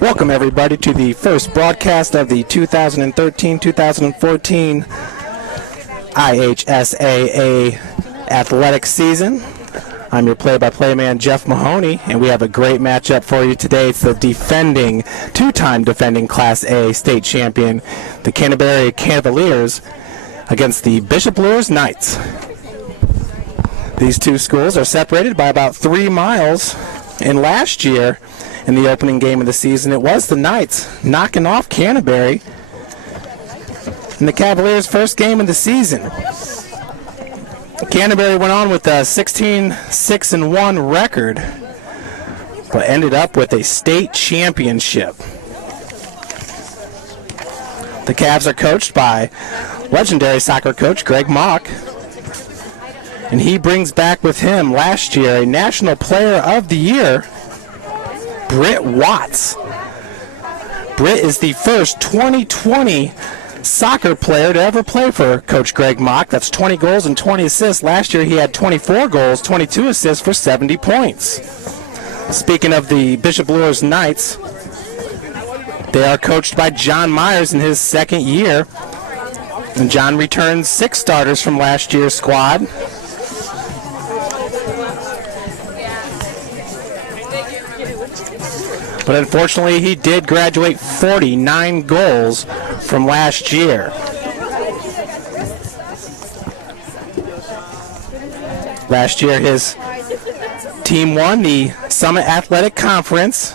Welcome, everybody, to the first broadcast of the 2013-2014 IHSAA athletic season. I'm your play-by-play man, Jeff Mahoney, and we have a great matchup for you today. It's the two-time defending Class A state champion, the Canterbury Cavaliers, against the Bishop Luers Knights. These two schools are separated by about 3 miles, and last year, in the opening game of the season, it was the Knights knocking off Canterbury in the Cavaliers' first game of the season. Canterbury went on with a 16-6-1 record, but ended up with a state championship. The Cavs are coached by legendary soccer coach Greg Mock, and he brings back with him last year a National Player of the Year, Britt Watts. Britt is the first 2020 soccer player to ever play for Coach Greg Mock. That's 20 goals and 20 assists. Last year he had 24 goals, 22 assists for 70 points. Speaking of the Bishop Luers Knights, they are coached by John Myers in his second year. And John returns 6 starters from last year's squad. But unfortunately, he did graduate 49 goals from last year. Last year, his team won the Summit Athletic Conference.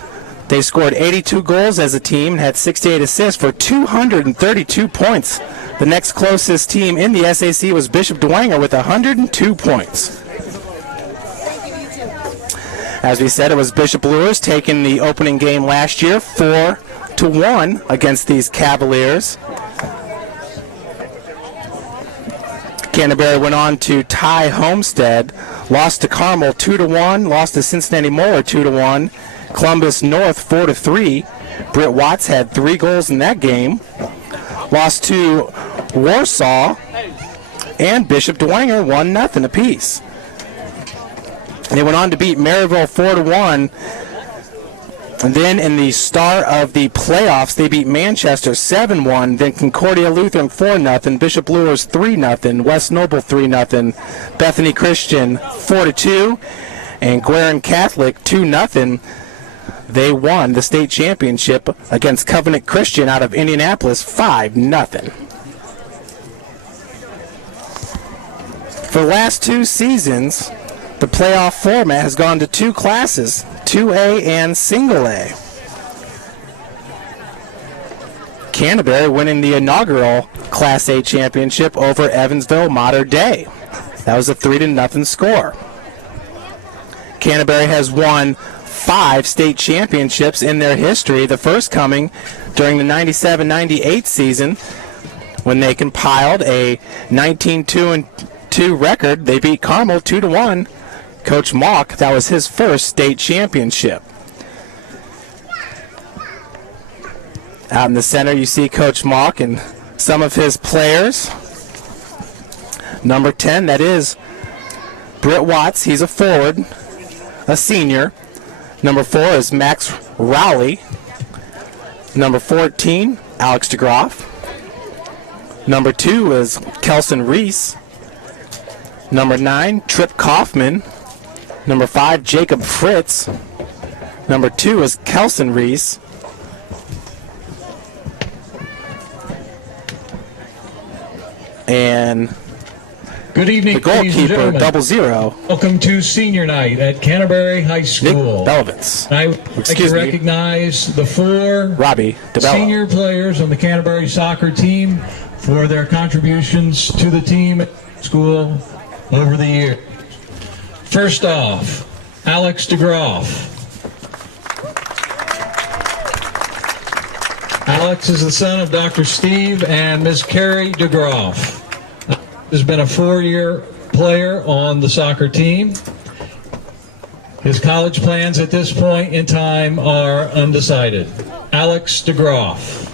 They scored 82 goals as a team and had 68 assists for 232 points. The next closest team in the SAC was Bishop Dwenger with 102 points. As we said, it was Bishop Luers taking the opening game last year 4-1 against these Cavaliers. Canterbury went on to tie Homestead, lost to Carmel 2-1, lost to Cincinnati Moeller 2-1, Columbus North 4-3. Britt Watts had 3 goals in that game. Lost to Warsaw and Bishop Dwenger 1-0 apiece. They went on to beat Maryville 4-1. And then in the start of the playoffs, they beat Manchester 7-1, then Concordia Lutheran 4-0, Bishop Luers 3-0, West Noble 3-0, Bethany Christian 4-2, and Guerin Catholic 2-0. They won the state championship against Covenant Christian out of Indianapolis 5-0. For the last 2 seasons, the playoff format has gone to 2 classes, 2A and Single A. Canterbury winning the inaugural Class A championship over Evansville Mater Dei. That was a 3-0 score. Canterbury has won 5 state championships in their history, the first coming during the 97-98 season when they compiled a 19-2-2 record. They beat Carmel 2-1. Coach Mock, that was his first state championship. Out in the center, you see Coach Mock and some of his players. Number 10, that is Britt Watts. He's a forward, a senior. Number 4 is Max Rowley. Number 14, Alex DeGroff. Number 2 is Kelson Reese. Number 9, Trip Kaufman. Number 5, Jacob Fritz. Number 2 is Kelson Reese. And good evening, the goalkeeper, 00. Welcome to senior night at Canterbury High School. Nick Belvitz. I would like to recognize the 4 Robbie DeBello. Senior players on the Canterbury soccer team for their contributions to the team at school over the year. First off, Alex DeGroff. Alex is the son of Dr. Steve and Miss Carrie DeGroff. Has been a 4-year player on the soccer team. His college plans at this point in time are undecided. Alex DeGroff.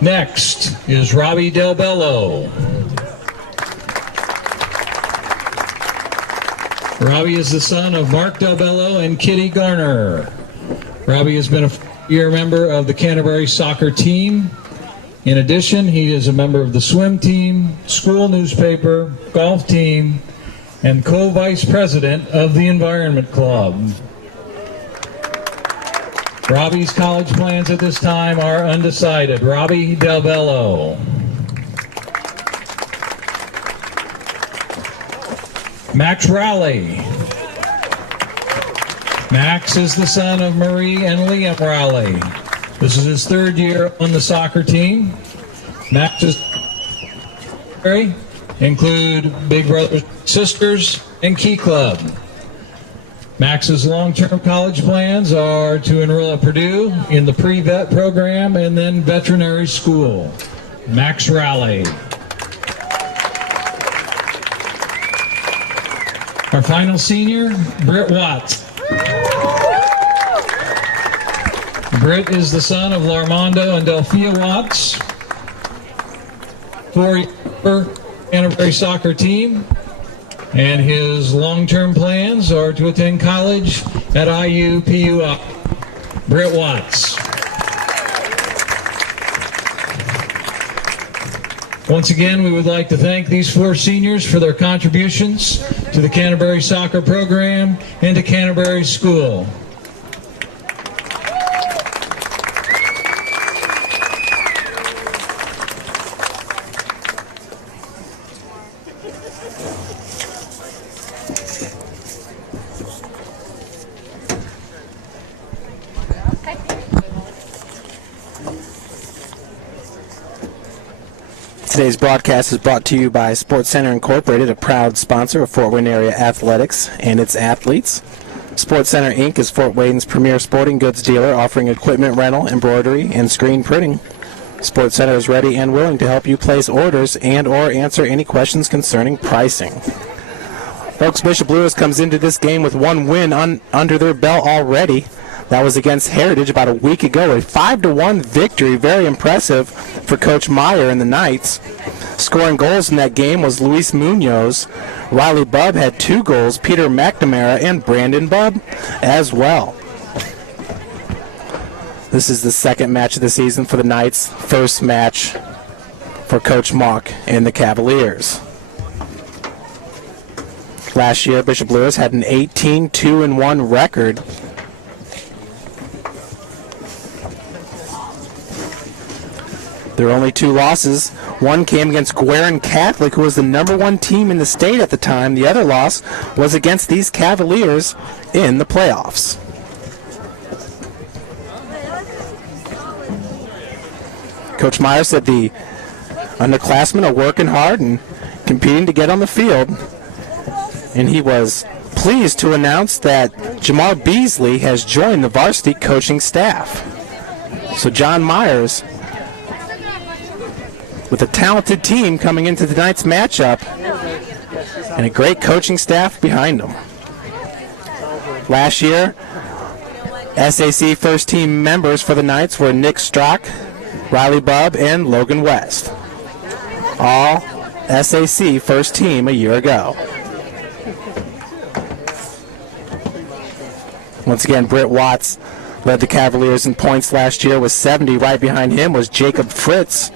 Next is Robbie Del Bello. Robbie is the son of Mark Del Bello and Kitty Garner. Robbie has been a year member of the Canterbury soccer team. In addition, he is a member of the swim team, school newspaper, golf team, and co-vice president of the Environment Club. Robbie's college plans at this time are undecided. Robbie Del Bello. Max Rowley. Max is the son of Marie and Liam Rowley. This is his third year on the soccer team. Max's include Big Brothers, Sisters, and Key Club. Max's long-term college plans are to enroll at Purdue in the pre-vet program and then veterinary school. Max Rowley. Our final senior, Britt Watts. Britt is the son of Larmondo and Delphia Watts. 4-year Canterbury soccer team. And his long-term plans are to attend college at IUPUI. Britt Watts. Once again, we would like to thank these 4 seniors for their contributions to the Canterbury soccer program and to Canterbury School. Today's broadcast is brought to you by Sports Center Incorporated, a proud sponsor of Fort Wayne area athletics and its athletes. Sports Center Inc. is Fort Wayne's premier sporting goods dealer, offering equipment rental, embroidery, and screen printing. Sports Center is ready and willing to help you place orders and or answer any questions concerning pricing. Folks, Bishop Luers comes into this game with 1 win under their belt already. That was against Heritage about a week ago, a 5-1 victory. Very impressive for Coach Meyer and the Knights. Scoring goals in that game was Luis Munoz. Riley Bubb had 2 goals, Peter McNamara and Brandon Bubb as well. This is the second match of the season for the Knights, first match for Coach Mock and the Cavaliers. Last year, Bishop Luers had an 18-2-1 record. There are only 2 losses. One came against Guerin Catholic, who was the #1 team in the state at the time. The other loss was against these Cavaliers in the playoffs. Coach Meyer said the underclassmen are working hard and competing to get on the field. And he was pleased to announce that Jamar Beasley has joined the varsity coaching staff. So John Myers, with a talented team coming into tonight's matchup and a great coaching staff behind them. Last year, SAC first team members for the Knights were Nick Strock, Riley Bubb, and Logan West. All SAC first team a year ago. Once again, Britt Watts led the Cavaliers in points last year with 70. Right behind him was Jacob Fritz,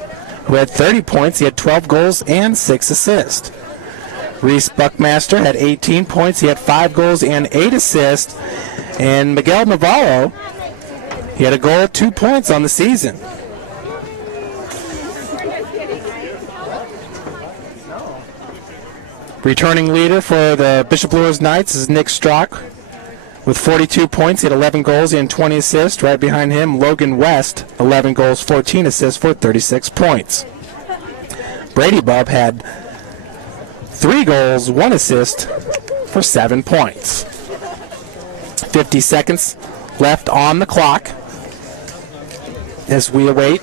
who had 30 points. He had 12 goals and 6 assists. Reese Buckmaster had 18 points. He had 5 goals and 8 assists. And Miguel Navarro, he had a goal, 2 points on the season. Returning leader for the Bishop Luers Knights is Nick Strock with 42 points. He had 11 goals and 20 assists. Right behind him, Logan West, 11 goals, 14 assists for 36 points. Brady Bubb had 3 goals, 1 assist for 7 points. 50 seconds left on the clock as we await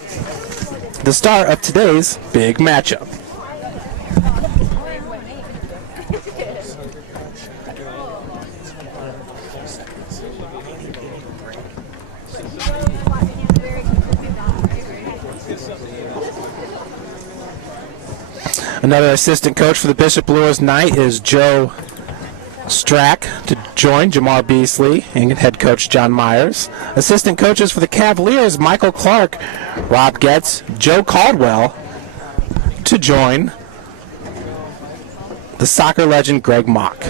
the start of today's big matchup. Another assistant coach for the Bishop Luers Knight is Joe Strack to join Jamar Beasley and head coach John Myers. Assistant coaches for the Cavaliers, Michael Clark, Rob Getz, Joe Caldwell to join the soccer legend Greg Mock.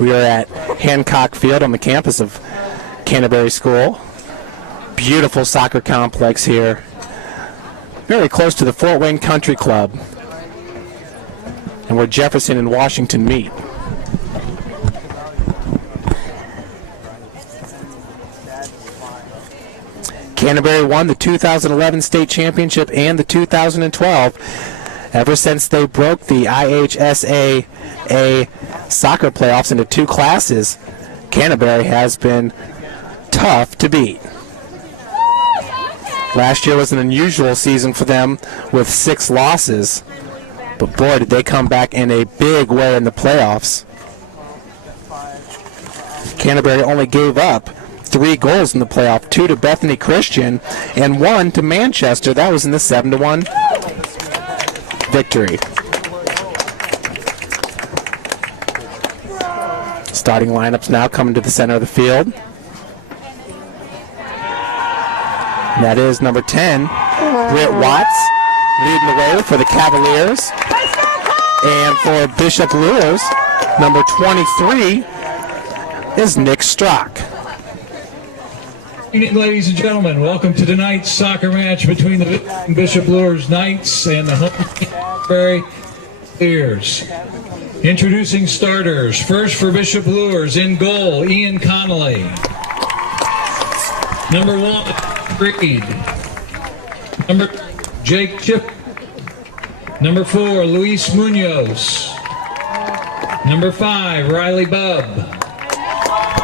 We are at Hancock Field on the campus of Canterbury School. Beautiful soccer complex here. Very close to the Fort Wayne Country Club and where Jefferson and Washington meet. Canterbury won the 2011 state championship and the 2012. Ever since they broke the IHSAA soccer playoffs into two classes, Canterbury has been tough to beat. Last year was an unusual season for them with 6 losses, but boy, did they come back in a big way in the playoffs. Canterbury only gave up 3 goals in the playoff, 2 to Bethany Christian and 1 to Manchester. That was in the 7-1 victory. Starting lineups now coming to the center of the field. And that is number 10, Britt Watts, leading the way for the Cavaliers. And for Bishop Luers, number 23 is Nick Strock. Good evening, ladies and gentlemen. Welcome to tonight's soccer match between the Bishop Luers Knights and the Canterbury Luers. Introducing starters. First for Bishop Luers, in goal, Ian Connolly. Number 1, Reed. Number Jake Chip. Number 4, Luis Munoz. Number 5, Riley Bubb.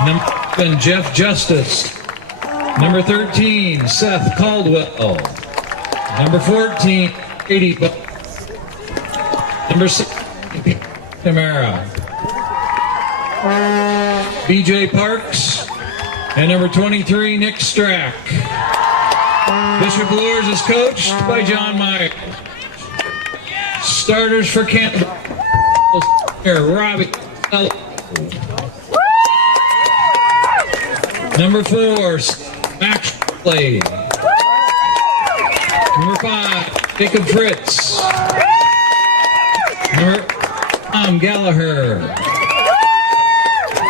Number 7, Jeff Justice. Number 13, Seth Caldwell. Number 14, Katie Bubb. Number 6, Tamara. BJ Parks. And number 23, Nick Strack. Bishop Luers is coached by John Myers. Starters for Canterbury. Robbie. Number 4, Max Blade. Number 5, Jacob Fritz. Number Tom Gallagher.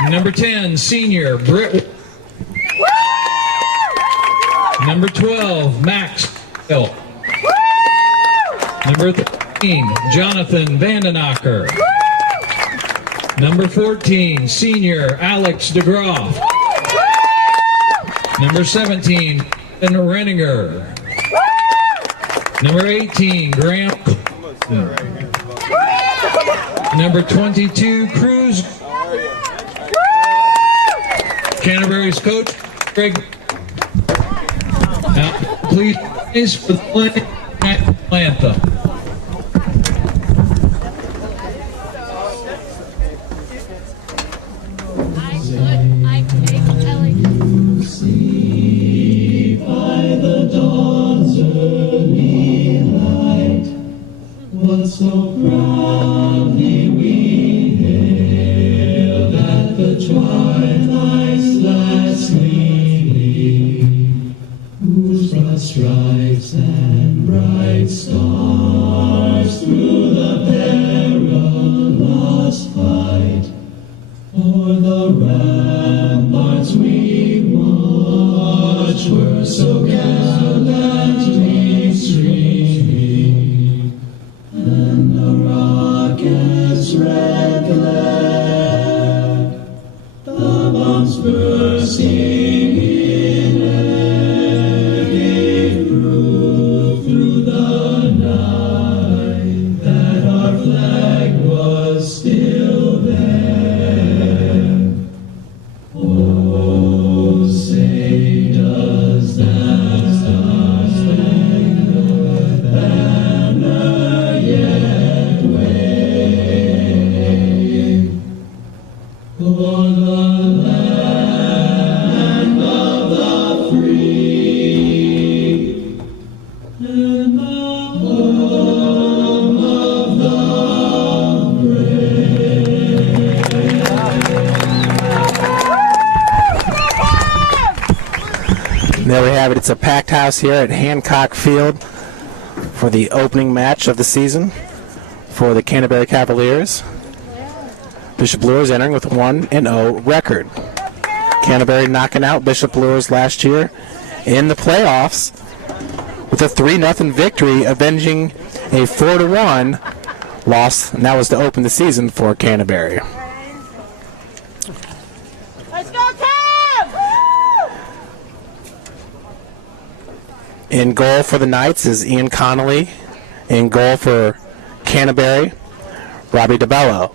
Number 10, senior Britt. Number 12, Max Hill. Number 13, Jonathan Vandenacker. Number 14, senior Alex DeGroff. Number 17, Ben Renninger. Number 18, Graham. Number 22, Cruz. Canterbury's coach, Greg. Now, please for the playing anthem. So proudly we hailed at the twilight's last gleaming, whose broad stripes and bright stars through the perilous fight o'er the ramparts we watched were so gallantly streaming. And the rocket's red glare, the bombs bursting in air, gave proof through the night that our flag was still there. Oh, say does that star-spangled banner yet wave o'er the land There we have it. It's a packed house here at Hancock Field for the opening match of the season for the Canterbury Cavaliers. Bishop Luers entering with a 1-0 record. Canterbury knocking out Bishop Luers last year in the playoffs with a 3-0 victory, avenging a 4-1 loss, and that was to open the season for Canterbury. Let's go, Cam! In goal for the Knights is Ian Connolly. In goal for Canterbury, Robbie DeBello.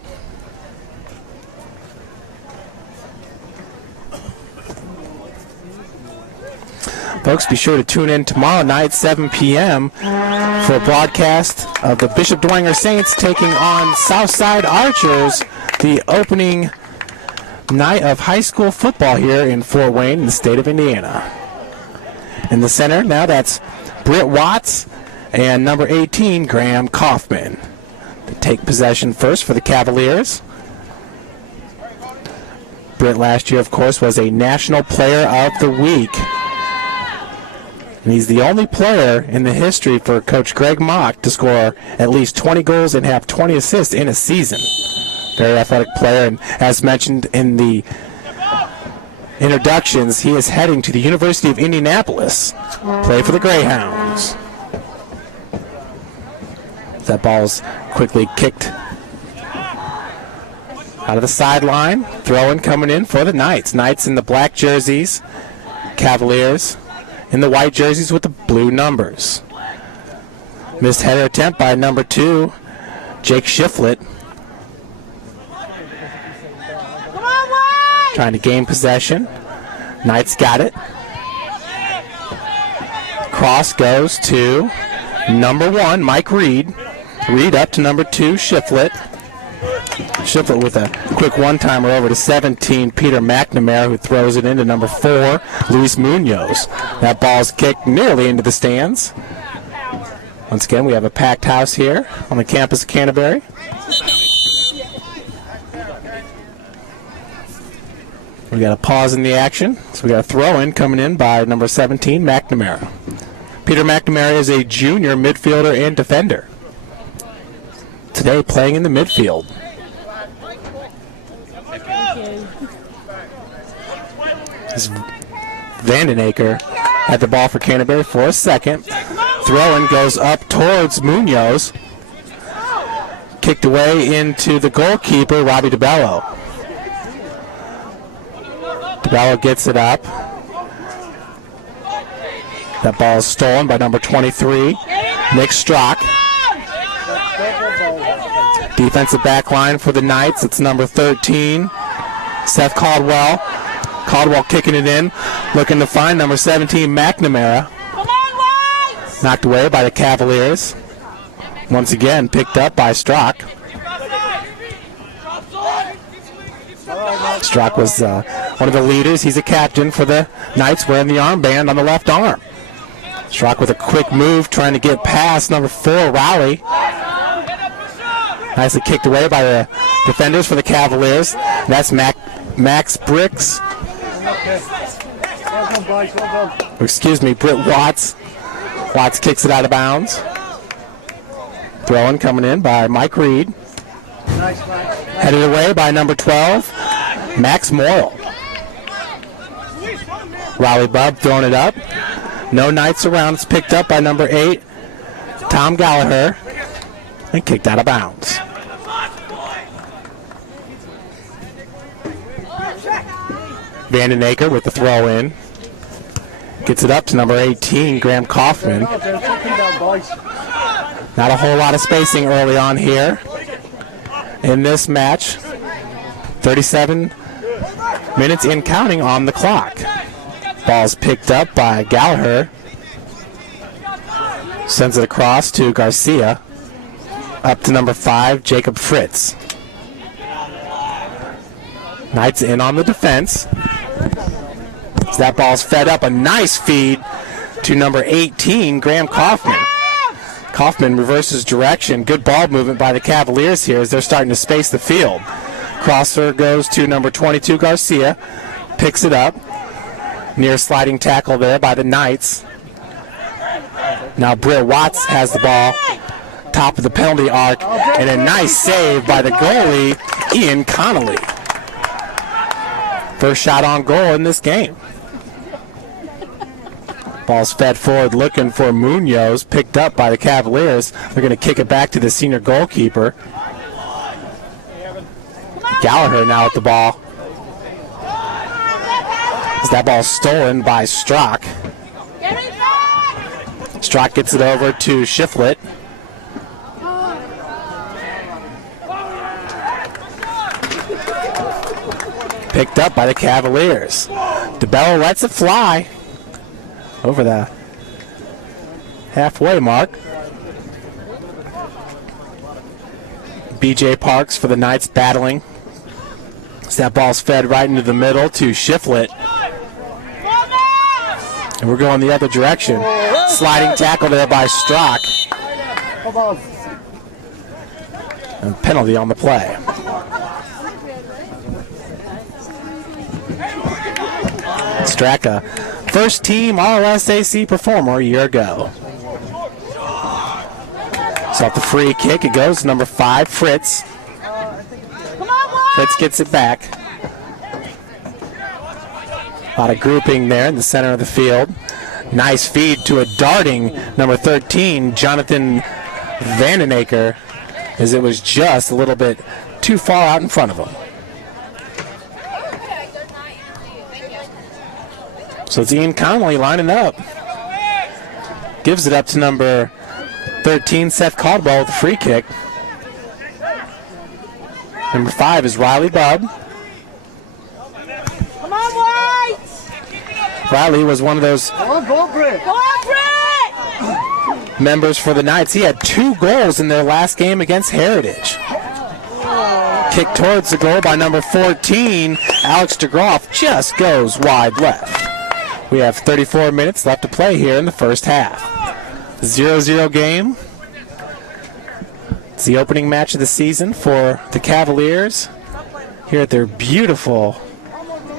Folks, be sure to tune in tomorrow night, 7 p.m., for a broadcast of the Bishop Dwenger Saints taking on Southside Archers, the opening night of high school football here in Fort Wayne in the state of Indiana. In the center, now that's Britt Watts and number 18, Graham Kaufman, to take possession first for the Cavaliers. Britt last year, of course, was a National Player of the Week. And he's the only player in the history for Coach Greg Mock to score at least 20 goals and have 20 assists in a season. Very athletic player, and as mentioned in the introductions, he is heading to the University of Indianapolis, play for the Greyhounds. That ball's quickly kicked out of the sideline. Throw-in coming in for the Knights. Knights in the black jerseys, Cavaliers in the white jerseys with the blue numbers. Missed header attempt by number 2, Jake Shiflett. Trying to gain possession. Knights got it. Cross goes to number 1, Mike Reed. Reed up to number 2, Shiflett. Shiflett with a quick one-timer over to 17, Peter McNamara, who throws it into number 4, Luis Munoz. That ball's kicked nearly into the stands. Once again, we have a packed house here on the campus of Canterbury. We got a pause in the action, so we got a throw-in coming in by number 17, McNamara. Peter McNamara is a junior midfielder and defender. Today playing in the midfield. Vandenaker had the ball for Canterbury for a second. Throw-in goes up towards Munoz. Kicked away into the goalkeeper, Robbie DeBello. DeBello gets it up. That ball is stolen by number 23, Nick Strock. Defensive back line for the Knights. It's number 13, Seth Caldwell. Caldwell kicking it in, looking to find number 17, McNamara. Knocked away by the Cavaliers. Once again, picked up by Strock. Strock was one of the leaders. He's a captain for the Knights, wearing the armband on the left arm. Strock with a quick move, trying to get past number 4, Rowley. Nicely kicked away by the defenders for the Cavaliers. That's Max Bricks. Excuse me, Britt Watts. Watts kicks it out of bounds. Throw-in coming in by Mike Reed. Headed away by number 12, Max Morrill. Rowley Bub throwing it up. No Knights around. It's picked up by number 8, Tom Gallagher, and kicked out of bounds. Vandenaker with the throw-in. Gets it up to number 18, Graham Kaufman. Not a whole lot of spacing early on here in this match. 37 minutes in counting on the clock. Ball's picked up by Gallagher. Sends it across to Garcia. Up to number 5, Jacob Fritz. Knights in on the defense. That ball's fed up. A nice feed to number 18, Graham Kaufman. Kaufman reverses direction. Good ball movement by the Cavaliers here as they're starting to space the field. Crosser goes to number 22, Garcia. Picks it up. Near sliding tackle there by the Knights. Now Britt Watts has the ball, top of the penalty arc, and a nice save by the goalie, Ian Connolly. First shot on goal in this game. Ball's fed forward looking for Munoz, picked up by the Cavaliers. They're going to kick it back to the senior goalkeeper. Gallagher now at the ball. As that ball stolen by Strock. Strock gets it over to Shiflett. Picked up by the Cavaliers. DeBello lets it fly over the halfway mark. BJ Parks for the Knights battling. As that ball's fed right into the middle to Shiflett. And we're going the other direction. Sliding tackle there by Strock. And penalty on the play. Straka, first team All-SAC performer a year ago. So off the free kick, it goes to number 5, Fritz. Fritz gets it back. A lot of grouping there in the center of the field. Nice feed to a darting number 13, Jonathan Vandenaker, as it was just a little bit too far out in front of him. So it's Ian Connolly lining up. Gives it up to number 13, Seth Caldwell with a free kick. Number 5 is Riley Bubb. Come on, White! Riley was one of those Go on, Britt! members for the Knights. He had 2 goals in their last game against Heritage. Kick towards the goal by number 14, Alex DeGroff, just goes wide left. We have 34 minutes left to play here in the first half. 0-0 game. It's the opening match of the season for the Cavaliers here at their beautiful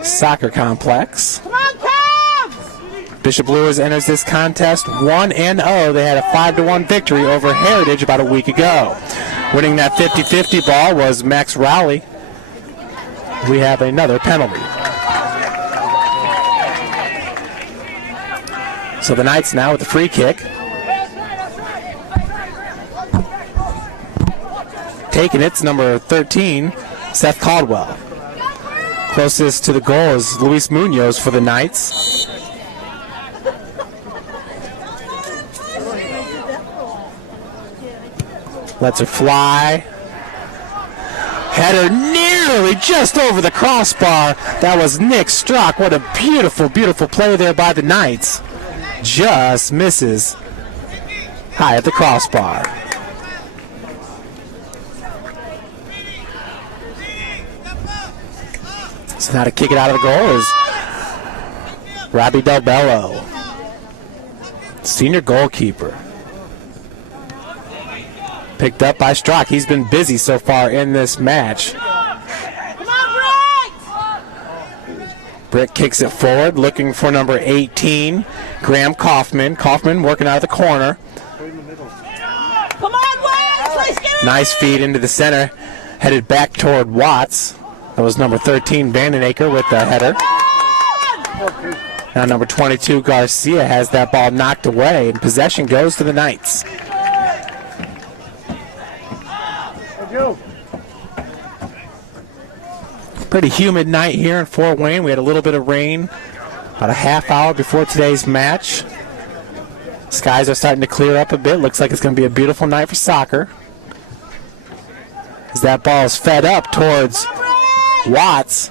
soccer complex. Come on, Cavs! Bishop Luers enters this contest 1-0. They had a 5-1 victory over Heritage about a week ago. Winning that 50-50 ball was Max Rowley. We have another penalty. So the Knights now with the free kick. Taking it's number 13, Seth Caldwell. Closest to the goal is Luis Munoz for the Knights. Lets her fly. Header nearly just over the crossbar. That was Nick Strock. What a beautiful, beautiful play there by the Knights. Just misses high at the crossbar. So now to kick it out of the goal is Robbie Del Bello, senior goalkeeper. Picked up by Strock. He's been busy so far in this match. Come on, Britt! Britt kicks it forward, looking for number 18, Graham Kaufman. Kaufman working out of the corner. Come on, White! Let's get it! Nice feed into the center, headed back toward Watts. That was number 13, Vandenaker with the header. Now number 22, Garcia, has that ball knocked away, and possession goes to the Knights. Pretty humid night here in Fort Wayne. We had a little bit of rain about a half hour before today's match. Skies are starting to clear up a bit. Looks like it's going to be a beautiful night for soccer. As that ball is fed up towards Watts.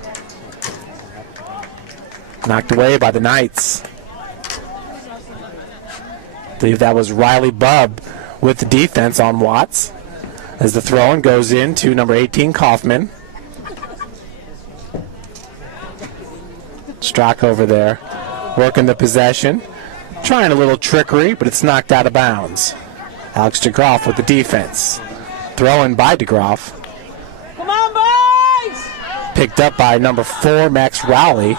Knocked away by the Knights. I believe that was Riley Bubb with the defense on Watts. As the throw-in goes in to number 18, Kaufman. Strock over there, working the possession. Trying a little trickery, but it's knocked out of bounds. Alex DeGroff with the defense. Throw-in by DeGroff. Come on, boys! Picked up by number 4, Max Rowley.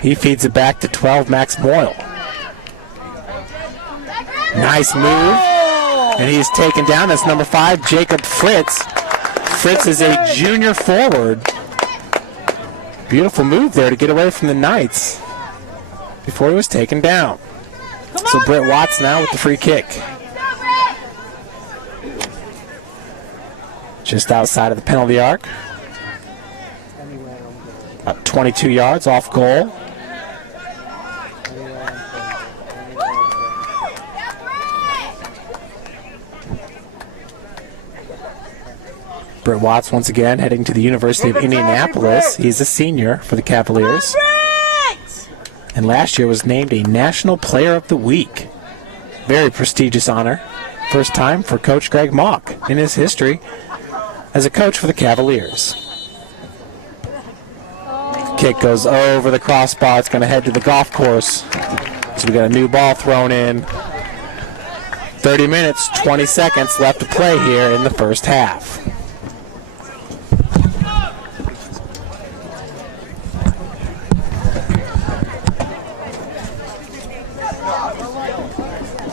He feeds it back to 12, Max Boyle. Nice move. And he's taken down. That's number 5, Jacob Fritz. Fritz is a junior forward. Beautiful move there to get away from the Knights before he was taken down. So Britt Watts now with the free kick. Just outside of the penalty arc. About 22 yards off goal. Britt Watts once again heading to the University of Indianapolis. He's a senior for the Cavaliers. And last year was named a National Player of the Week. Very prestigious honor. First time for Coach Greg Mock in his history as a coach for the Cavaliers. Kick goes over the crossbar. It's going to head to the golf course. So we got a new ball thrown in. 30 minutes, 20 seconds left to play here in the first half.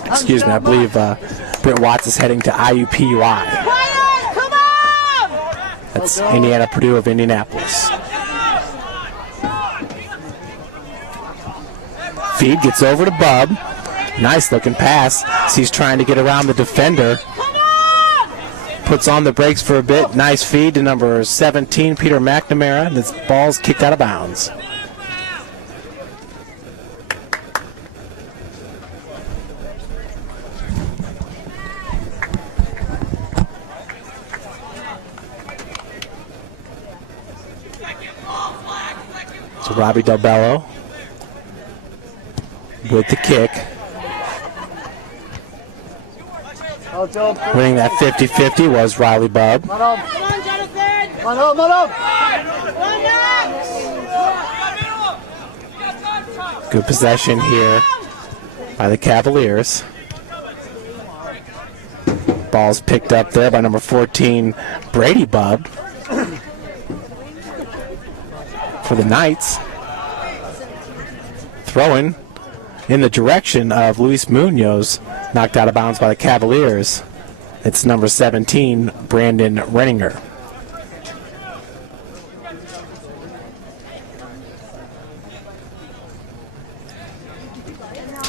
Excuse me, I believe Britt Watts is heading to IUPUI. That's Indiana Purdue of Indianapolis. Feed gets over to Bub. Nice looking pass. He's trying to get around the defender. Puts on the brakes for a bit. Nice feed to number 17, Peter McNamara. This ball's kicked out of bounds. So Robbie Del Bello with the kick. Winning that 50-50 was Riley Bubb. Good possession here by the Cavaliers. Ball's picked up there by number 14, Brady Bubb. For the Knights. Throwing in the direction of Luis Munoz, knocked out of bounds by the Cavaliers. It's number 17, Brandon Renninger.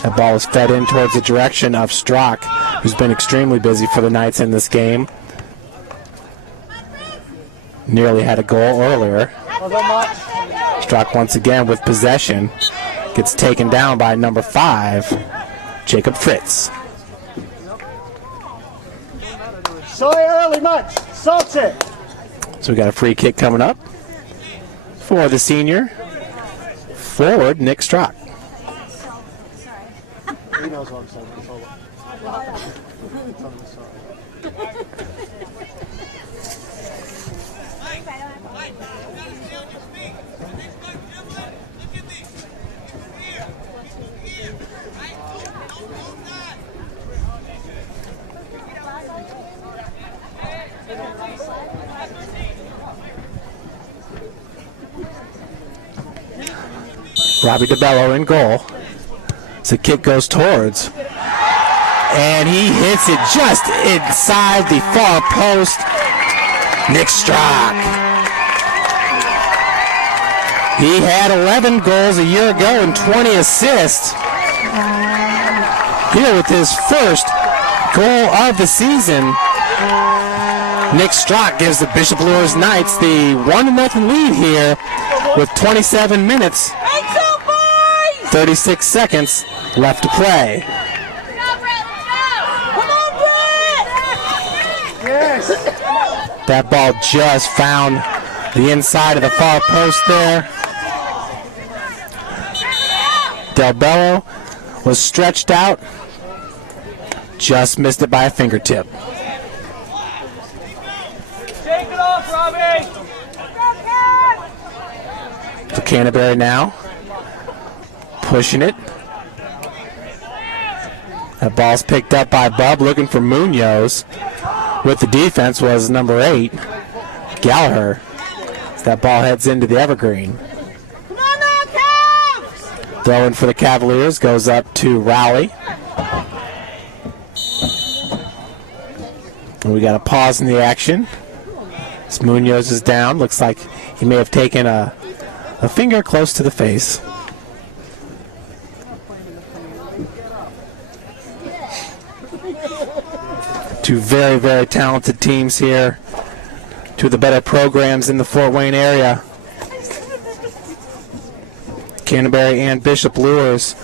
That ball is fed in towards the direction of Strock, who's been extremely busy for the Knights in this game. Nearly had a goal earlier. Strock once again with possession. Gets taken down by number 5, Jacob Fritz. Soy early much. Salt it. So we got a free kick coming up for the senior forward, Nick Strock. He knows what I'm saying. Robbie DeBello in goal. So the kick goes towards. And he hits it just inside the far post. Nick Strock. He had 11 goals a year ago and 20 assists. Here with his first goal of the season, Nick Strock gives the Bishop Luers Knights the 1-0 lead here with 27 minutes, 36 seconds left to play. That ball just found the inside of the far post there. Del Bello was stretched out, just missed it by a fingertip. Take it off, Robbie! For Canterbury now, pushing it. That ball's picked up by Bub, looking for Munoz. With the defense was number 8, Gallagher. As that ball heads into the evergreen. Come on now, Cav! Throwing for the Cavaliers goes up to Rowley. And we got a pause in the action. As Munoz is down. Looks like he may have taken a finger close to the face. Two very, very talented teams here. Two of the better programs in the Fort Wayne area. Canterbury and Bishop Luers.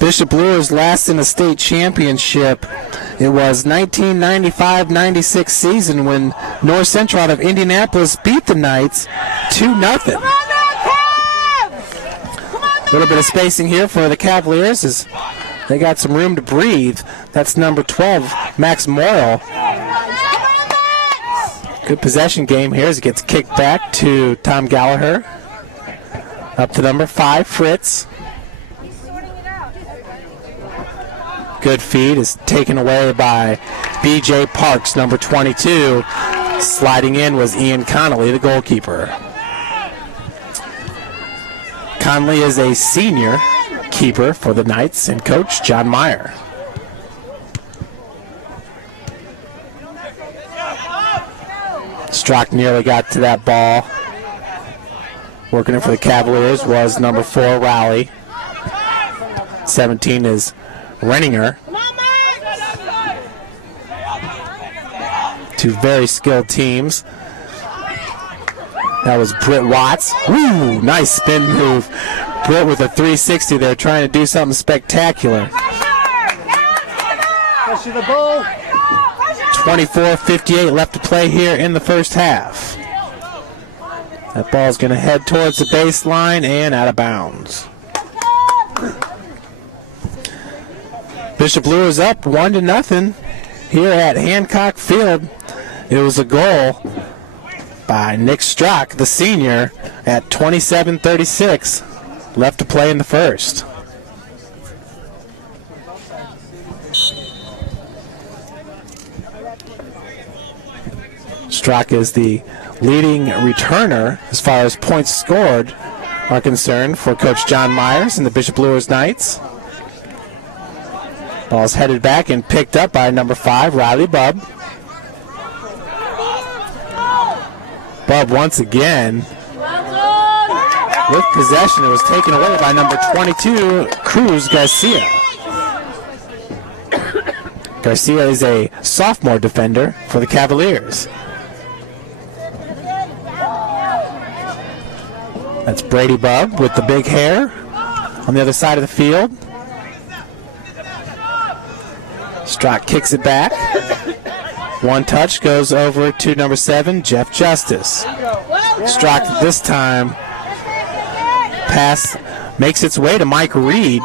Bishop Luers last in the state championship. It was 1995-96 season when North Central out of Indianapolis beat the Knights 2-0. A little bit of spacing here for the Cavaliers as they got some room to breathe. That's number 12, Max Morrill. Good possession game here as it gets kicked back to Tom Gallagher. Up to number 5, Fritz. Good feed is taken away by B.J. Parks, number 22. Sliding in was Ian Connolly, the goalkeeper. Conley is a senior keeper for the Knights and coach John Meyer. Strock nearly got to that ball. Working it for the Cavaliers was number 4, Rowley. 17 is Renninger. Two very skilled teams. That was Britt Watts. Woo! Nice spin move. Britt with a 360 there, trying to do something spectacular. 24:58 left to play here in the first half. That ball's going to head towards the baseline and out of bounds. Bishop Luers up 1-0 here at Hancock Field. It was a goal by Nick Strock, the senior, at 27:36 left to play in the first. Strock is the leading returner as far as points scored are concerned for Coach John Myers and the Bishop Luers Knights. Ball's headed back and picked up by number 5, Riley Bubb. Bubb once again with possession. It was taken away by number 22, Cruz Garcia. Garcia is a sophomore defender for the Cavaliers. That's Brady Bubb with the big hair on the other side of the field. Strock kicks it back. One touch goes over to number 7, Jeff Justice. Strock this time. Pass makes its way to Mike Reed.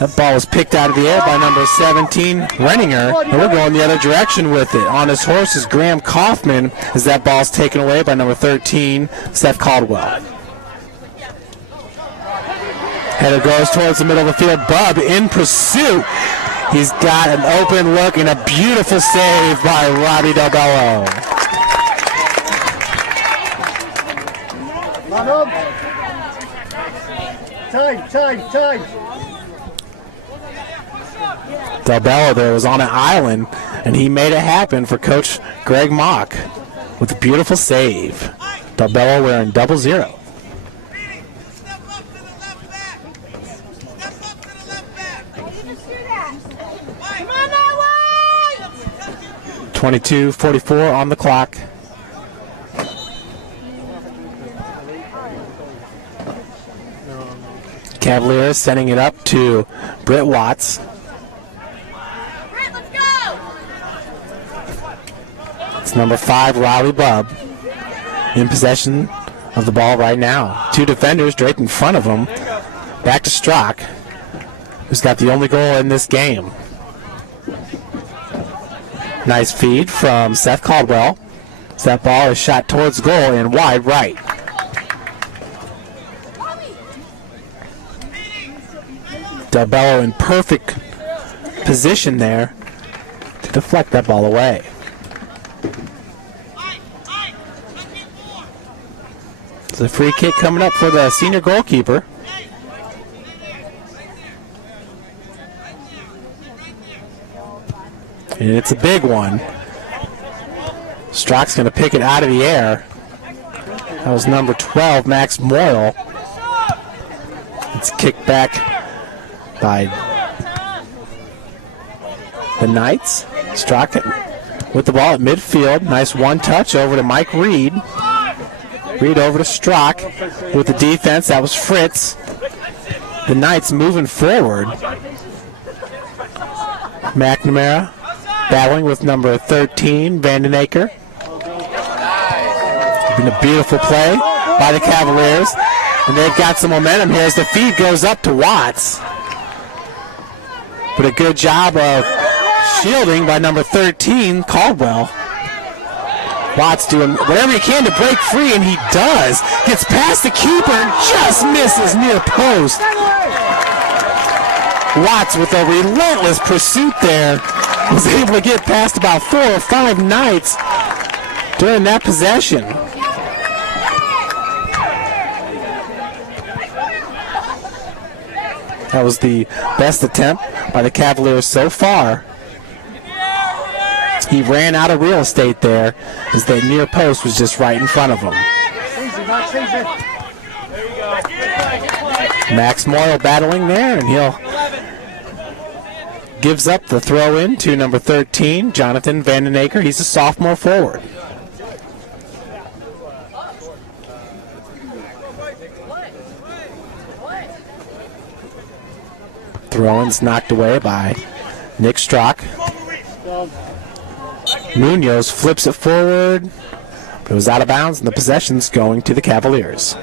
That ball was picked out of the air by number 17, Renninger. And we're going the other direction with it. On his horse is Graham Kaufman as that ball's taken away by number 13, Seth Caldwell. Header goes towards the middle of the field. Bubb in pursuit. He's got an open look and a beautiful save by Robbie Delbello. Time. Delbello there was on an island, and he made it happen for Coach Greg Mock with a beautiful save. Delbello wearing 00. 22:44 on the clock. Cavaliers sending it up to Britt Watts. Britt, let's go! It's number 5, Riley Bubb, in possession of the ball right now. Two defenders straight in front of him. Back to Strock, who's got the only goal in this game. Nice feed from Seth Caldwell. That ball is shot towards goal and wide right. Delbello in perfect position there to deflect that ball away. So the free kick coming up for the senior goalkeeper. And it's a big one. Strock's going to pick it out of the air. That was number 12, Max Moyle. It's kicked back by the Knights. Strock with the ball at midfield. Nice one-touch over to Mike Reed. Reed over to Strock with the defense. That was Fritz. The Knights moving forward. McNamara battling with number 13, Vandenaker. Been a beautiful play by the Cavaliers. And they've got some momentum here as the feed goes up to Watts. But a good job of shielding by number 13, Caldwell. Watts doing whatever he can to break free, and he does. Gets past the keeper and just misses near post. Watts with a relentless pursuit there was able to get past about 4 or 5 Knights during that possession. That was the best attempt by the Cavaliers so far. He ran out of real estate there as that near post was just right in front of him. Max Moyle battling there, and he'll gives up the throw in to number 13, Jonathan Vandenaker. He's a sophomore forward. Throw-in's knocked away by Nick Strock. Munoz flips it forward, but it was out of bounds, and the possession's going to the Cavaliers.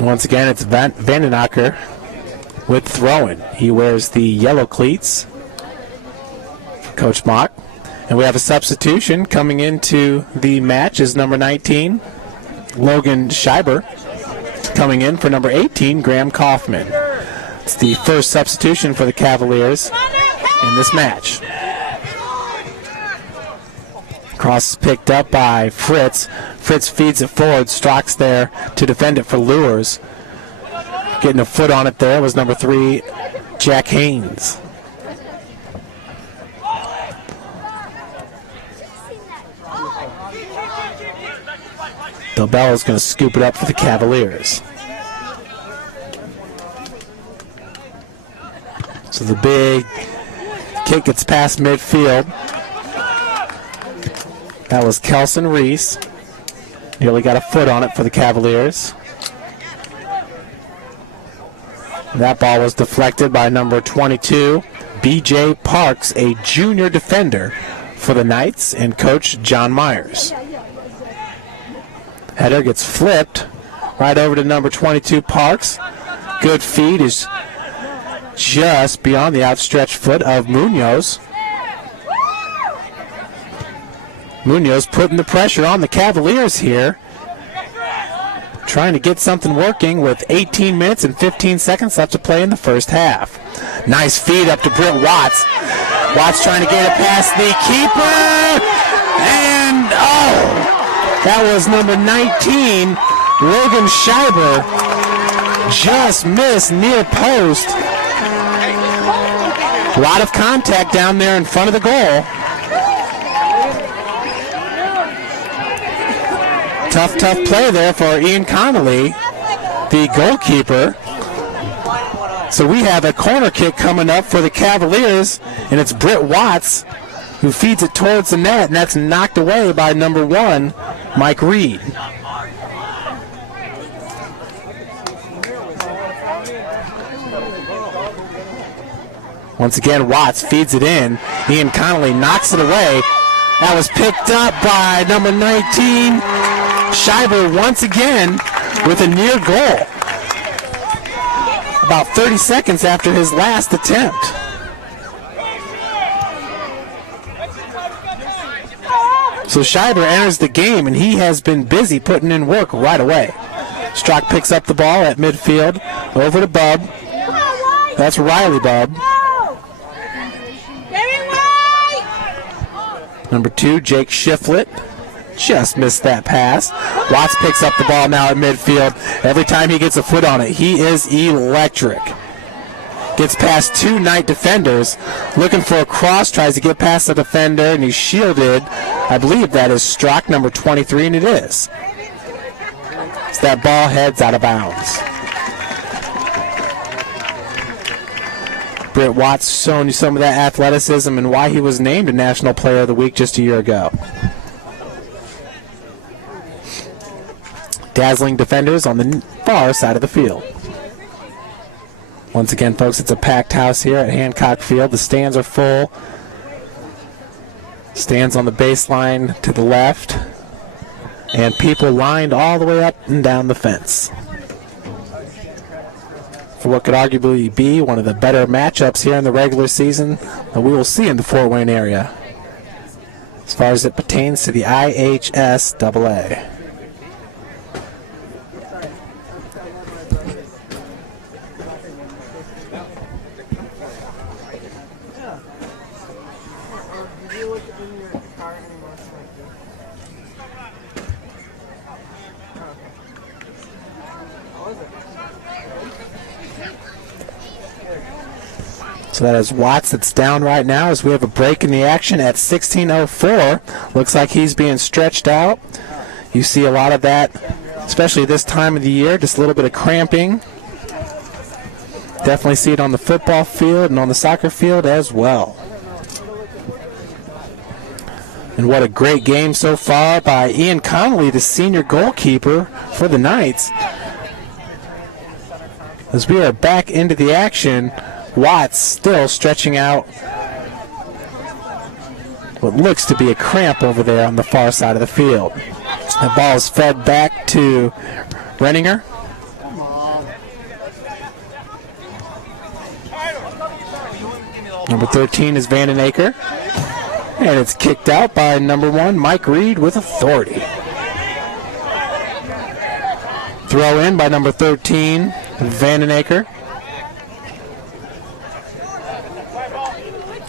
Once again, it's Vandenacker with throw-in. He wears the yellow cleats for Coach Mock. And we have a substitution coming into the match is number 19, Logan Schreiber, coming in for number 18, Graham Kaufman. It's the first substitution for the Cavaliers in this match. Cross is picked up by Fritz. Fritz feeds it forward. Strock's there to defend it for Luers. Getting a foot on it there was number 3, Jack Haynes. Delbello's going to scoop it up for the Cavaliers. So the big kick gets past midfield. That was Kelson Reese. Nearly got a foot on it for the Cavaliers. That ball was deflected by number 22, B.J. Parks, a junior defender for the Knights, and Coach John Myers. Header gets flipped right over to number 22, Parks. Good feed is just beyond the outstretched foot of Munoz. Munoz putting the pressure on the Cavaliers here. Trying to get something working with 18 minutes and 15 seconds left to play in the first half. Nice feed up to Britt Watts. Watts trying to get it past the keeper. And, that was number 19, Logan Schreiber. Just missed near post. A lot of contact down there in front of the goal. Tough play there for Ian Connolly, the goalkeeper. So we have a corner kick coming up for the Cavaliers, and it's Britt Watts who feeds it towards the net, and that's knocked away by number 1, Mike Reed. Once again, Watts feeds it in. Ian Connolly knocks it away. That was picked up by number 19, Schreiber, once again with a near goal. About 30 seconds after his last attempt. So Schreiber enters the game, and he has been busy putting in work right away. Strock picks up the ball at midfield, over to Bub. That's Riley Bub. Number 2, Jake Shiflett. Just missed that pass. Watts picks up the ball now at midfield. Every time he gets a foot on it, he is electric. Gets past 2 Knight defenders. Looking for a cross, tries to get past the defender, and he's shielded. I believe that is Strock, number 23, and it is. So that ball heads out of bounds. Britt Watts showing you some of that athleticism and why he was named a National Player of the Week just a year ago. Dazzling defenders on the far side of the field. Once again, folks, it's a packed house here at Hancock Field. The stands are full. Stands on the baseline to the left. And people lined all the way up and down the fence. For what could arguably be one of the better matchups here in the regular season that we will see in the Fort Wayne area, as far as it pertains to the IHSAA. So that is Watts that's down right now as we have a break in the action at 16:04. Looks like he's being stretched out. You see a lot of that, especially this time of the year, just a little bit of cramping. Definitely see it on the football field and on the soccer field as well. And what a great game so far by Ian Connolly, the senior goalkeeper for the Knights. As we are back into the action, Watts still stretching out what looks to be a cramp over there on the far side of the field. The ball is fed back to Renninger. Number 13 is Vandenaker. And it's kicked out by number 1, Mike Reed, with authority. Throw in by number 13, Vandenaker.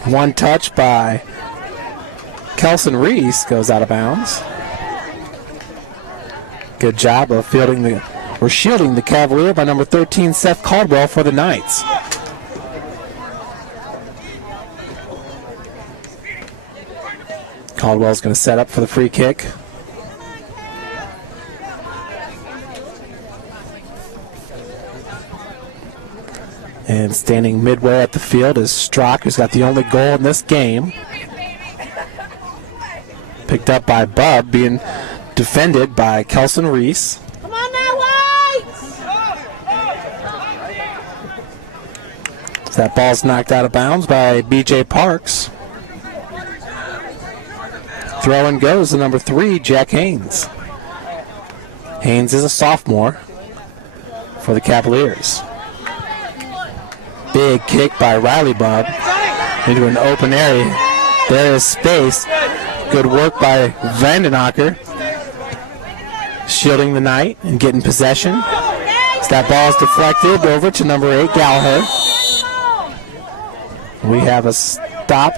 One touch by Kelson Reese goes out of bounds. Good job of shielding the Cavalier by number 13, Seth Caldwell, for the Knights. Caldwell's going to set up for the free kick. And standing midway at the field is Strock, who's got the only goal in this game. Picked up by Bub, being defended by Kelson Reese. Come on that way! That ball's knocked out of bounds by B.J. Parks. Throw and goes to number 3, Jack Haynes. Haynes is a sophomore for the Cavaliers. Big kick by Riley Bub into an open area. There is space. Good work by Vandenacker, shielding the Knight and getting possession. As that ball is deflected over to number 8, Gallagher. We have a stop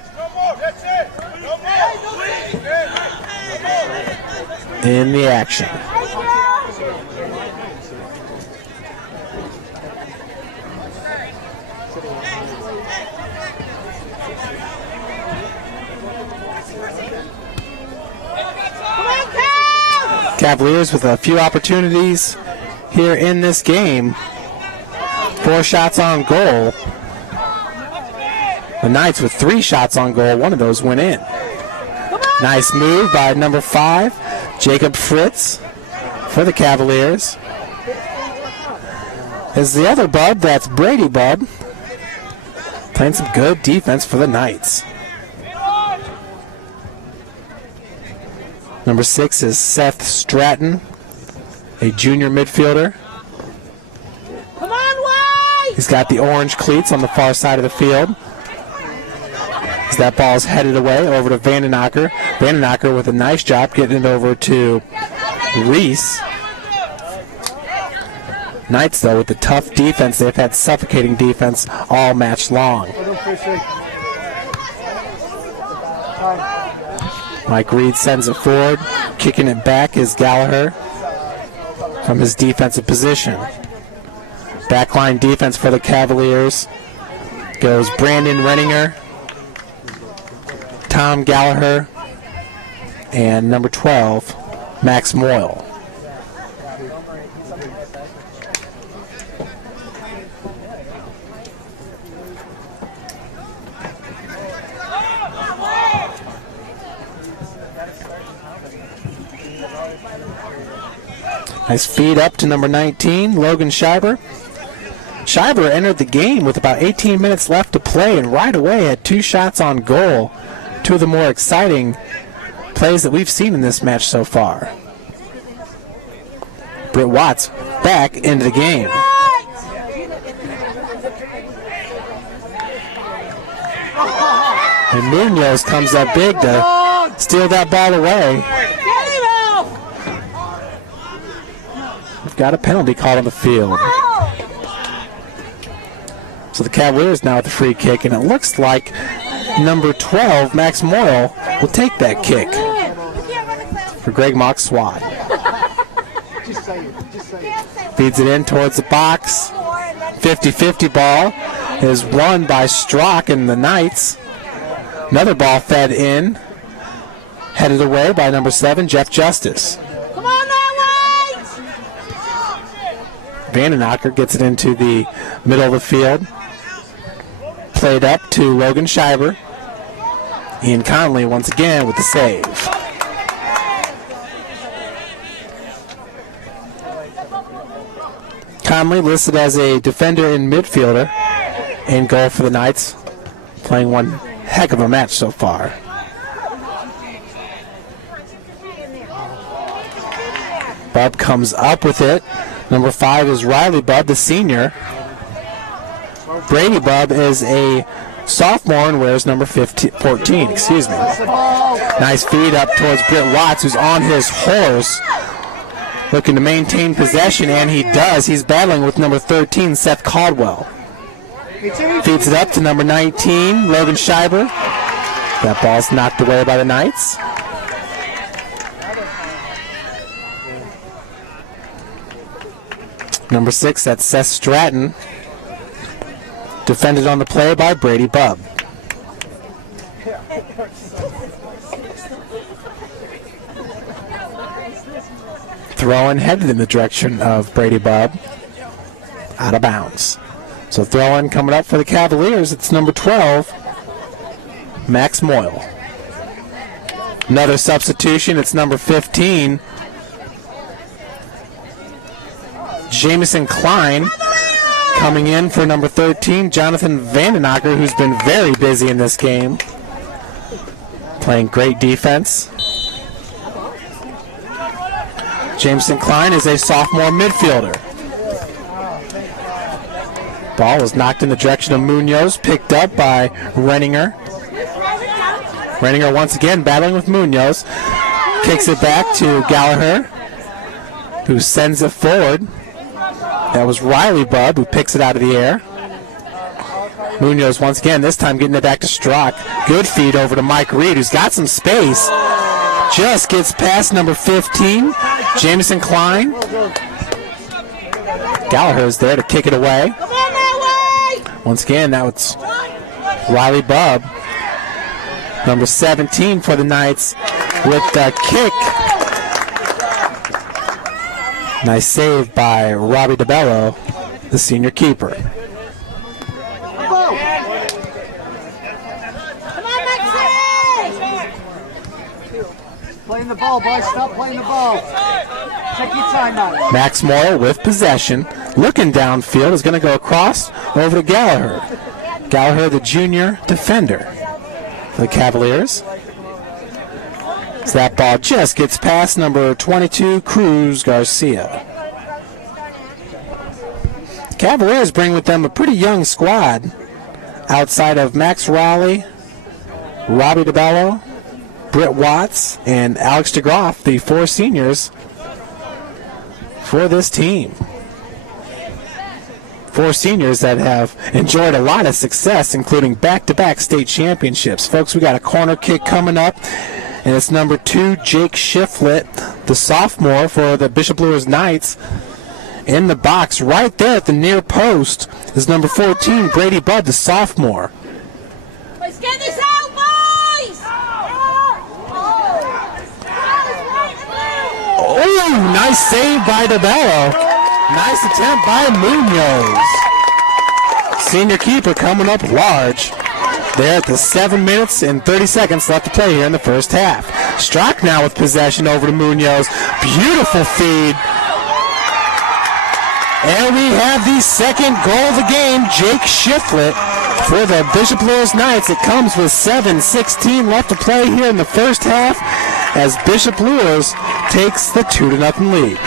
in the action. Cavaliers with a few opportunities here in this game. 4 shots on goal. The Knights with 3 shots on goal. One of those went in. Nice move by number 5, Jacob Fritz, for the Cavaliers. As the other Bub, that's Brady Bub, playing some good defense for the Knights. Number 6 is Seth Stratton, a junior midfielder. Come on, way! He's got the orange cleats on the far side of the field. As that ball's headed away over to Vandenacker. Vandenacker with a nice job getting it over to Reese. Knights, though, with the tough defense. They've had suffocating defense all match long. Mike Reed sends it forward. Kicking it back is Gallagher from his defensive position. Backline defense for the Cavaliers goes Brandon Renninger, Tom Gallagher, and number 12, Max Moyle. Nice feed up to number 19, Logan Schreiber. Schreiber entered the game with about 18 minutes left to play and right away had 2 shots on goal. 2 of the more exciting plays that we've seen in this match so far. Britt Watts back into the game. And Munoz comes up big to steal that ball away. We've got a penalty called on the field. So the Cavaliers now with the free kick, and it looks like number 12, Max Moyle, will take that kick for Greg Mock's squad. Feeds it in towards the box. 50-50 ball is won by Strock and the Knights. Another ball fed in, headed away by number 7, Jeff Justice. Come on now, White! Vandenacker gets it into the middle of the field. Played up to Logan Schreiber. Ian Conley once again with the save. Conley listed as a defender and midfielder in goal for the Knights. Playing one heck of a match so far. Bubb comes up with it. Number 5 is Riley Bubb, the senior. Brady Bubb is a sophomore and wears number 14. Excuse me. Nice feed up towards Britt Watts, who's on his horse, looking to maintain possession, and he does. He's battling with number 13, Seth Caldwell. Feeds it up to number 19, Logan Schreiber. That ball's knocked away by the Knights. Number 6, that's Seth Stratton. Defended on the play by Brady Bubb. Throw-in headed in the direction of Brady Bubb. Out of bounds. So throw-in coming up for the Cavaliers. It's number 12, Max Moyle. Another substitution. It's number 15, Jamison Klein. Coming in for number 13, Jonathan Vandenacker, who's been very busy in this game. Playing great defense. Jameson Klein is a sophomore midfielder. Ball was knocked in the direction of Munoz, picked up by Renninger. Renninger once again battling with Munoz. Kicks it back to Gallagher, who sends it forward. That was Riley Bubb, who picks it out of the air. Munoz once again, this time getting it back to Strock. Good feed over to Mike Reed, who's got some space. Just gets past number 15, Jamison Klein. Gallagher's there to kick it away. Once again, that was Riley Bubb. Number 17 for the Knights with the kick. Nice save by Robbie DeBello, the senior keeper. Playing the ball, boys. Stop playing the ball. Take your time now. Max Moyle with possession. Looking downfield is going to go across over to Gallagher. Gallagher, the junior defender for the Cavaliers. So that ball just gets past number 22, Cruz Garcia. Cavaliers bring with them a pretty young squad outside of Max Rowley, Robbie DeBello, Britt Watts, and Alex DeGroff, the 4 seniors for this team. 4 seniors that have enjoyed a lot of success, including back-to-back state championships. Folks, we got a corner kick coming up, and it's number 2, Jake Shiflett, the sophomore for the Bishop Luers Knights. In the box, right there at the near post, is number 14, Brady Budd, the sophomore. Let's get this out, boys! Oh, nice save by DeBello. Nice attempt by Munoz. Senior keeper coming up large. There at the 7 minutes and 30 seconds left to play here in the first half. Strock now with possession over to Munoz. Beautiful feed. And we have the second goal of the game, Jake Shiflett for the Bishop Luers Knights. It comes with 7:16 left to play here in the first half as Bishop Luers takes the 2-0 lead.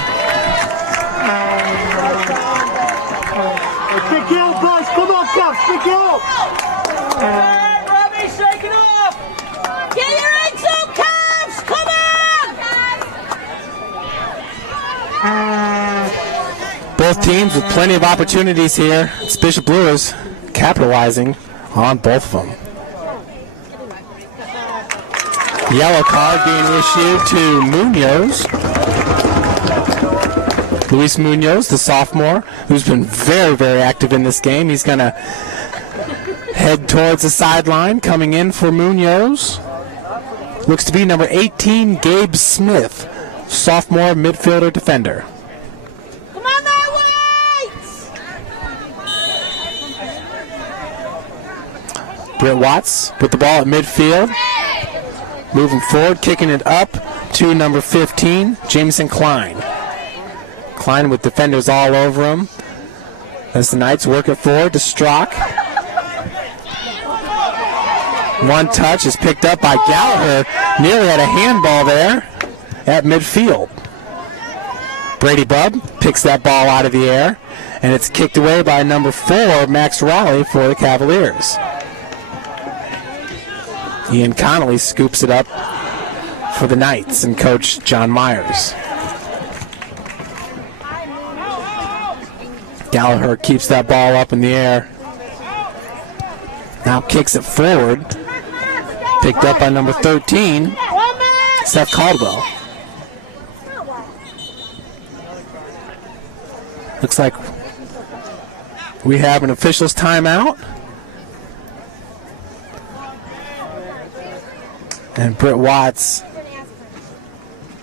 Pick you up, boys. Come on, Cubs. Pick you up. Robbie, shake it off! Get your heads up, Cubs! Come on! Both teams with plenty of opportunities here. It's Bishop Luers capitalizing on both of them. Yellow card being issued to Munoz. Luis Munoz, the sophomore, who's been very, very active in this game. He's going to head towards the sideline. Coming in for Munoz looks to be number 18, Gabe Smith, sophomore midfielder defender. Come on there, Whites! Britt Watts with the ball at midfield. Moving forward, kicking it up to number 15, Jameson Klein. Klein with defenders all over him as the Knights work it forward to Strock. One touch is picked up by Gallagher. Nearly had a handball there at midfield. Brady Budd picks that ball out of the air, and it's kicked away by number 4, Max Raleigh for the Cavaliers. Ian Connolly scoops it up for the Knights and coach John Myers. Gallagher keeps that ball up in the air. Now kicks it forward. Picked up by number 13, Seth Caldwell. Looks like we have an official's timeout. And Britt Watts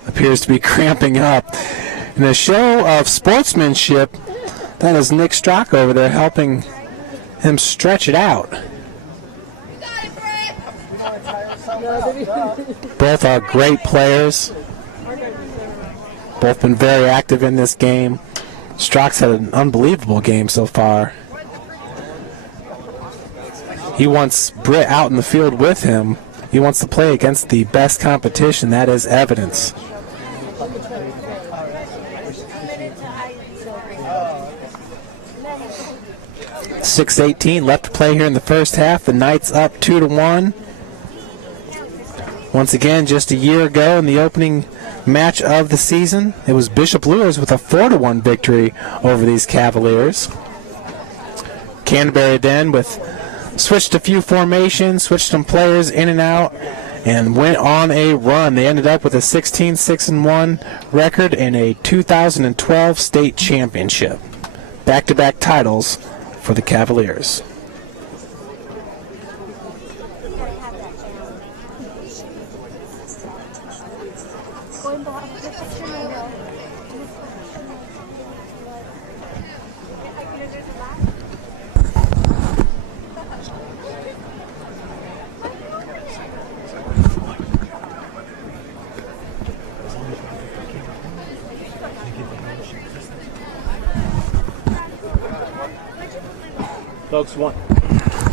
appears to be cramping up. In a show of sportsmanship, that is Nick Strock over there helping him stretch it out. Both are great players. Both been very active in this game. Strock's had an unbelievable game so far. He wants Britt out in the field with him. He wants to play against the best competition. That is evidence. .6:18 left to play here in the first half. The Knights up 2-1. Once again, just a year ago in the opening match of the season, it was Bishop Luers with a 4-1 victory over these Cavaliers. Canterbury then switched a few formations, switched some players in and out, and went on a run. They ended up with a 16-6-1 record and a 2012 state championship. Back-to-back titles for the Cavaliers.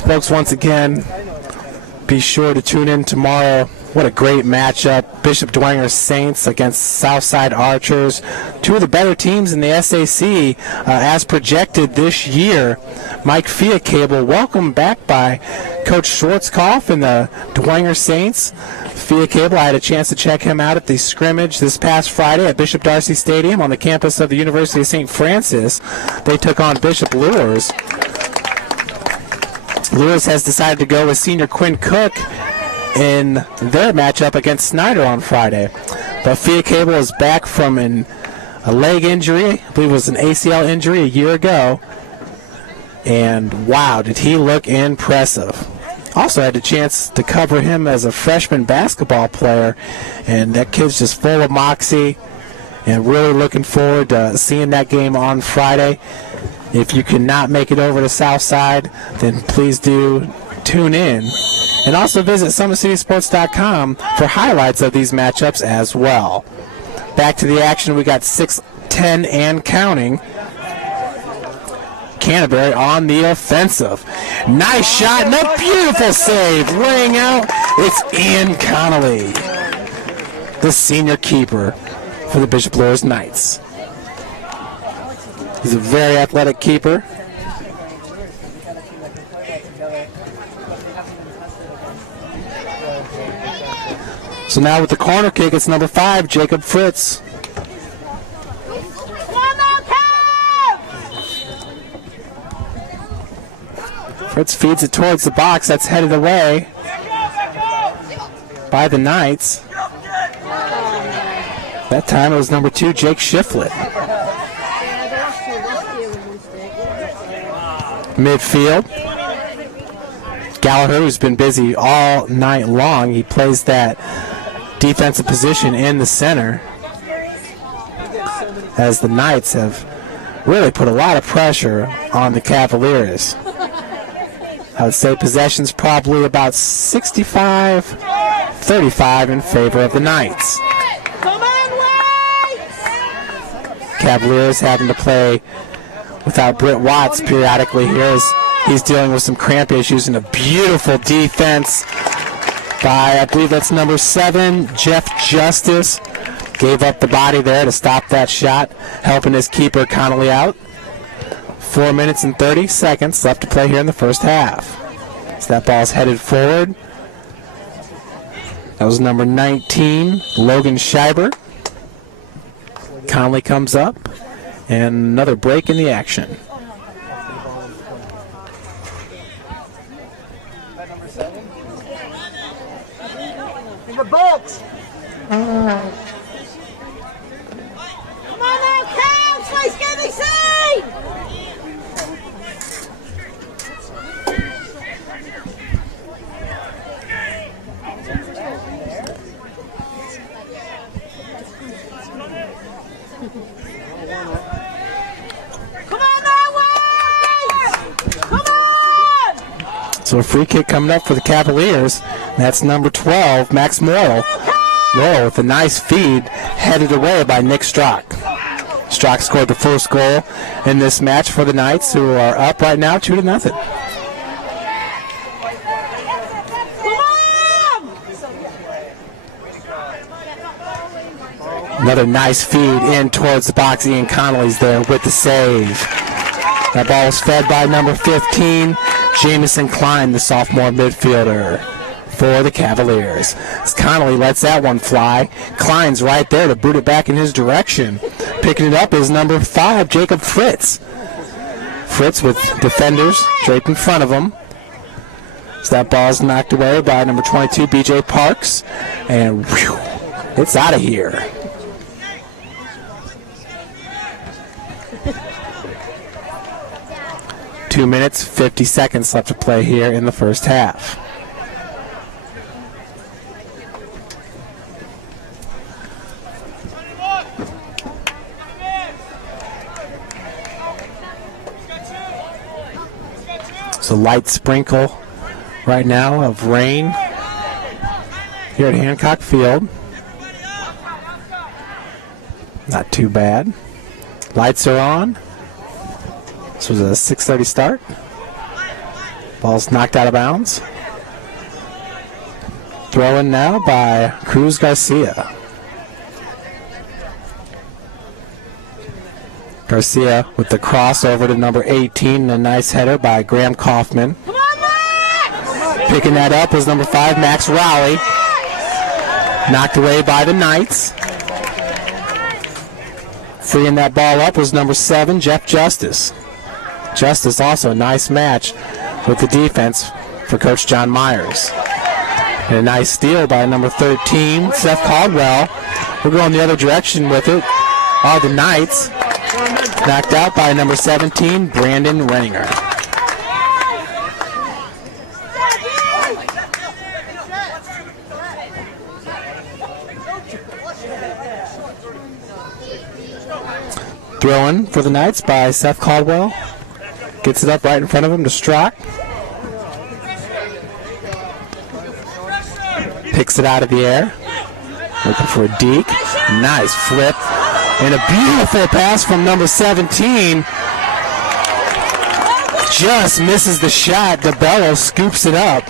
Folks, once again, be sure to tune in tomorrow. What a great matchup. Bishop Dwenger Saints against Southside Archers. Two of the better teams in the SAC as projected this year. Mike Fiacable, welcome back by Coach Schwarzkopf and the Dwenger Saints. Fiacable, I had a chance to check him out at the scrimmage this past Friday at Bishop Darcy Stadium on the campus of the University of St. Francis. They took on Bishop Luers. Luers has decided to go with senior Quinn Cook in their matchup against Snyder on Friday. But Fia Cable is back from a leg injury. I believe it was an ACL injury a year ago. And wow, did he look impressive. Also had a chance to cover him as a freshman basketball player. And that kid's just full of moxie. And really looking forward to seeing that game on Friday. If you cannot make it over to Southside, then please do tune in. And also visit SummitCitySports.com for highlights of these matchups as well. Back to the action, we got 6-10 and counting. Canterbury on the offensive. Nice shot and a beautiful save. Laying out, it's Ian Connolly, the senior keeper for the Bishop Luers Knights. He's a very athletic keeper. So now with the corner kick, it's number 5, Jacob Fritz. Fritz feeds it towards the box. That's headed away by the Knights. That time it was number 2, Jake Shiflett. Midfield. Gallagher, who's been busy all night long, he plays that defensive position in the center, as the Knights have really put a lot of pressure on the Cavaliers. I would say possession's probably about 65-35 in favor of the Knights. Cavaliers having to play without Britt Watts periodically here as he's dealing with some cramp issues, and a beautiful defense by, I believe that's number 7, Jeff Justice. Gave up the body there to stop that shot, helping his keeper Connolly out. 4 minutes and 30 seconds left to play here in the first half. So that ball's headed forward. That was number 19, Logan Scheiber. Conley comes up, and another break in the action. In the box. Come on now, Cavs, let's get this in! So a free kick coming up for the Cavaliers. That's number 12, Max Morrill. Morrill with a nice feed, headed away by Nick Strock. Strock scored the first goal in this match for the Knights, who are up right now 2-0. Another nice feed in towards the box. Ian Connolly's there with the save. That ball was fed by number 15, Jamison Klein, the sophomore midfielder for the Cavaliers. As Connolly lets that one fly, Klein's right there to boot it back in his direction. Picking it up is number 5, Jacob Fritz. Fritz with defenders draped in front of him. So that ball's knocked away by number 22, BJ Parks. And whew, it's out of here. Two minutes, 50 seconds left to play here in the first half. It's a light sprinkle right now of rain here at Hancock Field. Not too bad. Lights are on. This was a 6:30 start. Ball's knocked out of bounds. Throw-in now by Cruz Garcia. Garcia with the cross over to number 18, and a nice header by Graham Kaufman. Picking that up was number 5, Max Rowley. Knocked away by the Knights. Freeing that ball up was number 7, Jeff Justice. Justice also a nice match with the defense for Coach John Myers. And a nice steal by number 13, Seth Caldwell. We're going the other direction with it. All the Knights knocked out by number 17, Brandon Renninger. Throwing for the Knights by Seth Caldwell. Gets it up right in front of him to Strock. Picks it out of the air. Looking for a deke. Nice flip. And a beautiful pass from number 17. Just misses the shot. DeBello scoops it up.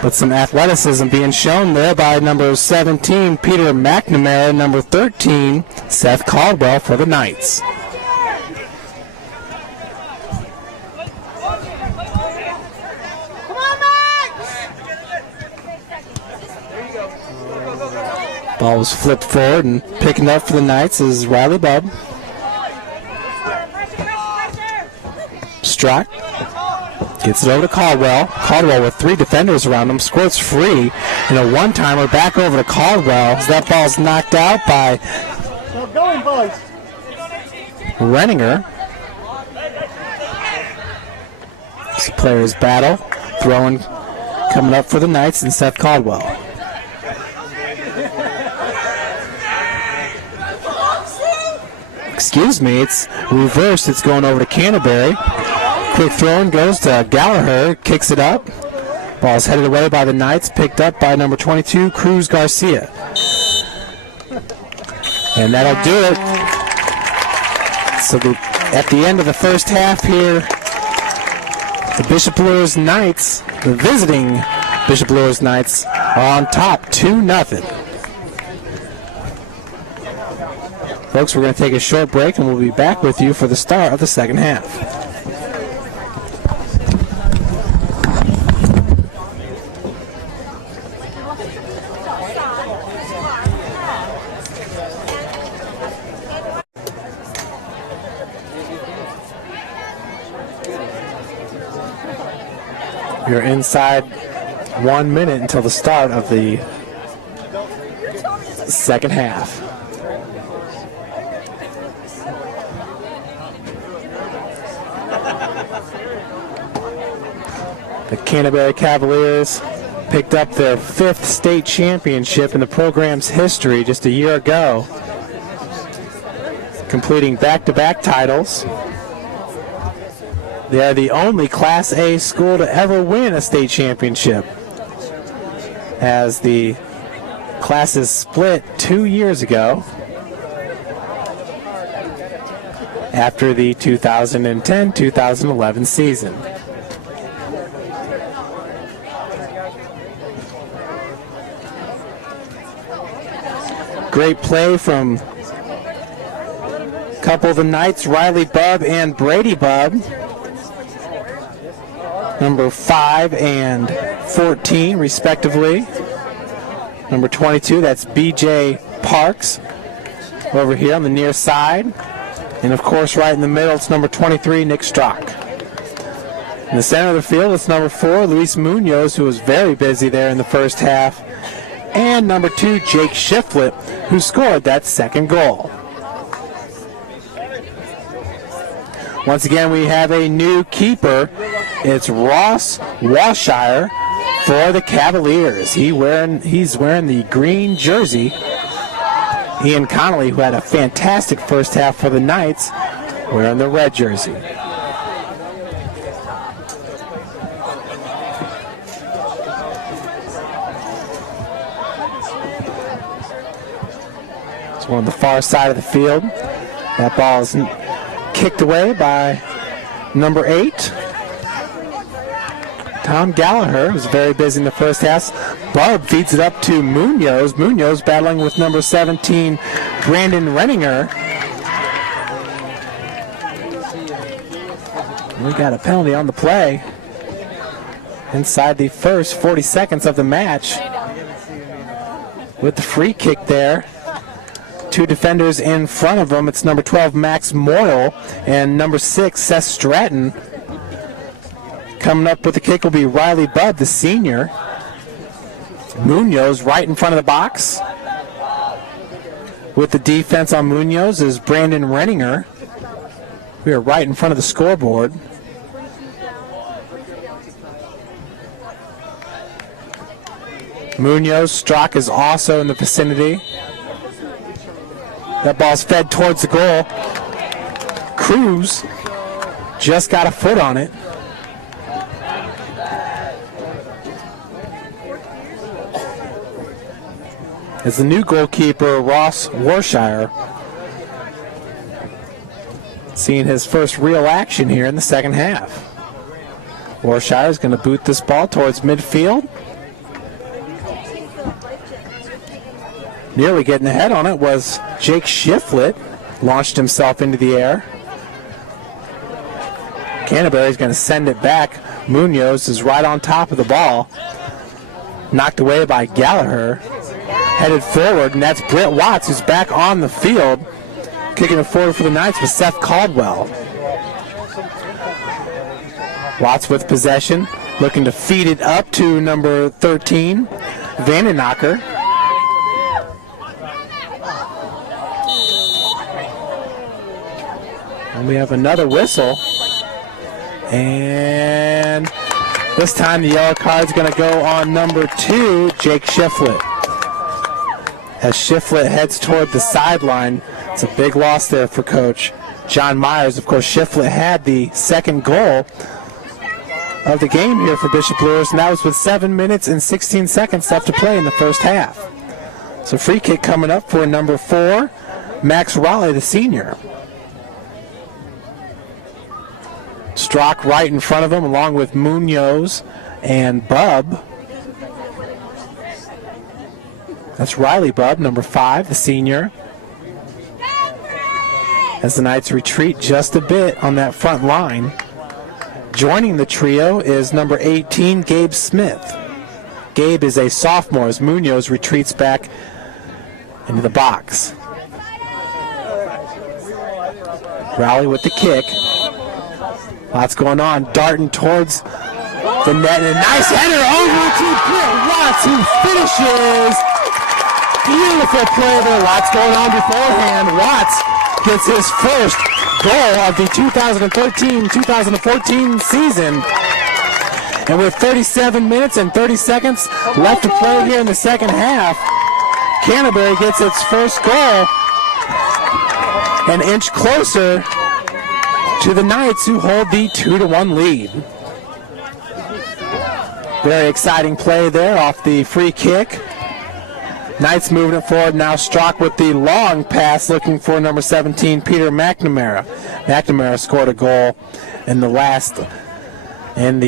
But some athleticism being shown there by number 17, Peter McNamara, number 13, Seth Caldwell for the Knights. Ball was flipped forward, and picking up for the Knights is Riley Bubb. Strock gets it over to Caldwell. Caldwell with 3 defenders around him, squirts free, and a one-timer back over to Caldwell as that ball's knocked out by Renninger. This players battle, throwing coming up for the Knights and Seth Caldwell. Excuse me, it's reversed. It's going over to Canterbury. Quick throw goes to Gallagher. Kicks it up. Ball's headed away by the Knights. Picked up by number 22, Cruz Garcia. And that'll do it. So at the end of the first half here, the Bishop Luers Knights, the visiting Bishop Luers Knights, are on top 2-0. Folks, we're going to take a short break, and we'll be back with you for the start of the second half. You're inside 1 minute until the start of the second half. The Canterbury Cavaliers picked up their 5th state championship in the program's history just a year ago, completing back-to-back titles. They are the only Class A school to ever win a state championship, as the classes split 2 years ago after the 2010-2011 season. Great play from a couple of the Knights, Riley Bubb and Brady Bubb. Number 5 and 14, respectively. Number 22, that's B.J. Parks over here on the near side. And, of course, right in the middle, it's number 23, Nick Strock. In the center of the field, it's number 4, Luis Munoz, who was very busy there in the first half. And number 2, Jake Shiflett, who scored that second goal. Once again, we have a new keeper. It's Ross Washire for the Cavaliers. He's wearing the green jersey. Ian Connolly, who had a fantastic first half for the Knights, wearing the red jersey. It's on the far side of the field. That ball is kicked away by number 8. Tom Gallagher was very busy in the first half. Bubb feeds it up to Munoz. Munoz battling with number 17, Brandon Renninger. We got a penalty on the play inside the first 40 seconds of the match. With the free kick there. 2 defenders in front of him. It's number 12, Max Moyle, and number 6, Seth Stratton. Coming up with the kick will be Riley Bubb, the senior. Munoz right in front of the box. With the defense on Munoz is Brandon Renninger. We are right in front of the scoreboard. Munoz, Strzok is also in the vicinity. That ball's fed towards the goal. Cruz just got a foot on it. As the new goalkeeper, Ross Warshire, seeing his first real action here in the second half. Warshire is going to boot this ball towards midfield. Nearly getting ahead on it was Jake Shiflett. Launched himself into the air. Canterbury is going to send it back. Munoz is right on top of the ball. Knocked away by Gallagher. Headed forward, and that's Britt Watts, who's back on the field. Kicking it forward for the Knights with Seth Caldwell. Watts with possession, looking to feed it up to number 13, Vandenacker. And we have another whistle. And this time the yellow card's going to go on number 2, Jake Shiflett. As Shiflett heads toward the sideline, it's a big loss there for Coach John Myers. Of course, Shiflett had the second goal of the game here for Bishop Luers, and that was with 7 minutes and 16 seconds left to play in the first half. So free kick coming up for number 4, Max Raleigh, the senior. Strzok right in front of him, along with Munoz and Bubb. That's Riley Bubb, number 5, the senior. As the Knights retreat just a bit on that front line. Joining the trio is number 18, Gabe Smith. Gabe is a sophomore as Munoz retreats back into the box. Raleigh with the kick. Lots going on. Darting towards the net. And a nice header over to Britt Watts, who finishes. Beautiful play there. Lots going on beforehand. Watts gets his first goal of the 2013-2014 season. And with 37 minutes and 30 seconds left to play here in the second half, Canterbury gets its first goal an inch closer to the Knights, who hold the 2-1 lead. Very exciting play there off the free kick. Knights moving it forward now. Strzok with the long pass, looking for number 17, Peter McNamara. McNamara scored a goal in the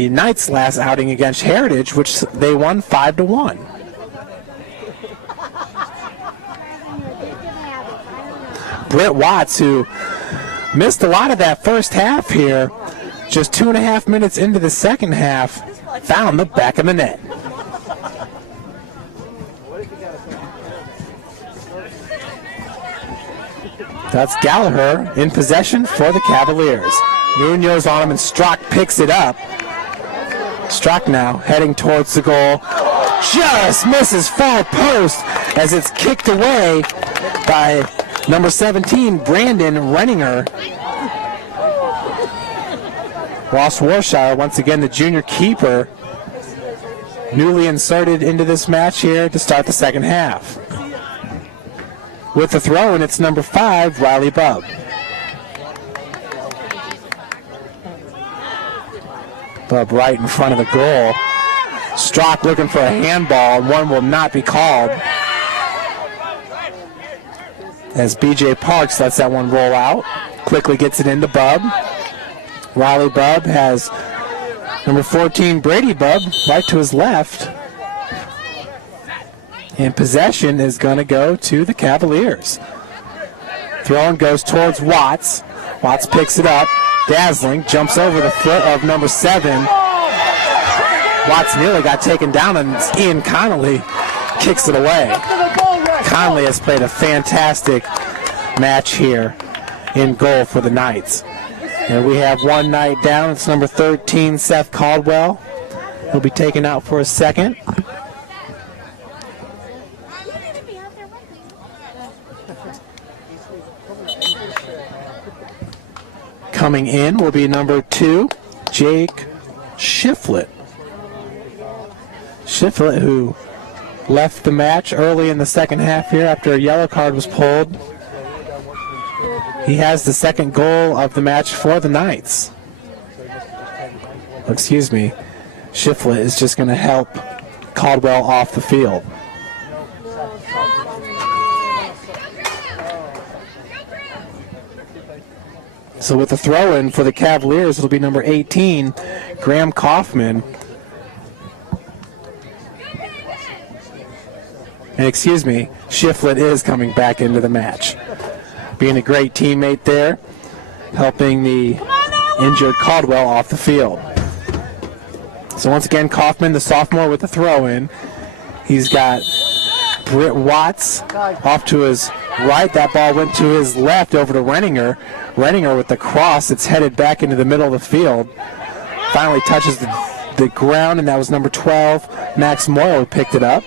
Knights' last outing against Heritage, which they won 5-1. Britt Watts, who missed a lot of that first half here, just 2.5 minutes into the second half, found the back of the net. That's Gallagher in possession for the Cavaliers. Munoz on him, and Strzok picks it up. Strzok now heading towards the goal. Just misses far post as it's kicked away by number 17, Brandon Renninger. Ross Warshire, once again the junior keeper, newly inserted into this match here to start the second half. With the throw, and it's number 5, Riley Bubb. Bubb right in front of the goal. Strzok looking for a handball, and one will not be called, as B.J. Parks lets that one roll out. Quickly gets it into Bubb. Riley Bubb has number 14, Brady Bubb, right to his left. And possession is going to go to the Cavaliers. Throw goes towards Watts. Watts picks it up. Dazzling, jumps over the foot of number 7. Watts nearly got taken down, and Ian Connolly kicks it away. Connolly has played a fantastic match here in goal for the Knights. And we have one Knight down. It's number 13, Seth Caldwell. He'll be taken out for a second. Coming in will be number 2, Jake Shiflett. Shiflett, who left the match early in the second half here after a yellow card was pulled. He has the second goal of the match for the Knights. Excuse me. Shiflett is just going to help Caldwell off the field. So with the throw-in for the Cavaliers, it'll be number 18, Graham Kaufman. And excuse me, Shiflett is coming back into the match. Being a great teammate there, helping the injured Caldwell off the field. So once again, Kaufman, the sophomore, with the throw-in. He's got Britt Watts off to his right. That ball went to his left over to Renninger. Renninger with the cross. It's headed back into the middle of the field. Finally touches the ground, and that was number 12, Max Moyle, who picked it up.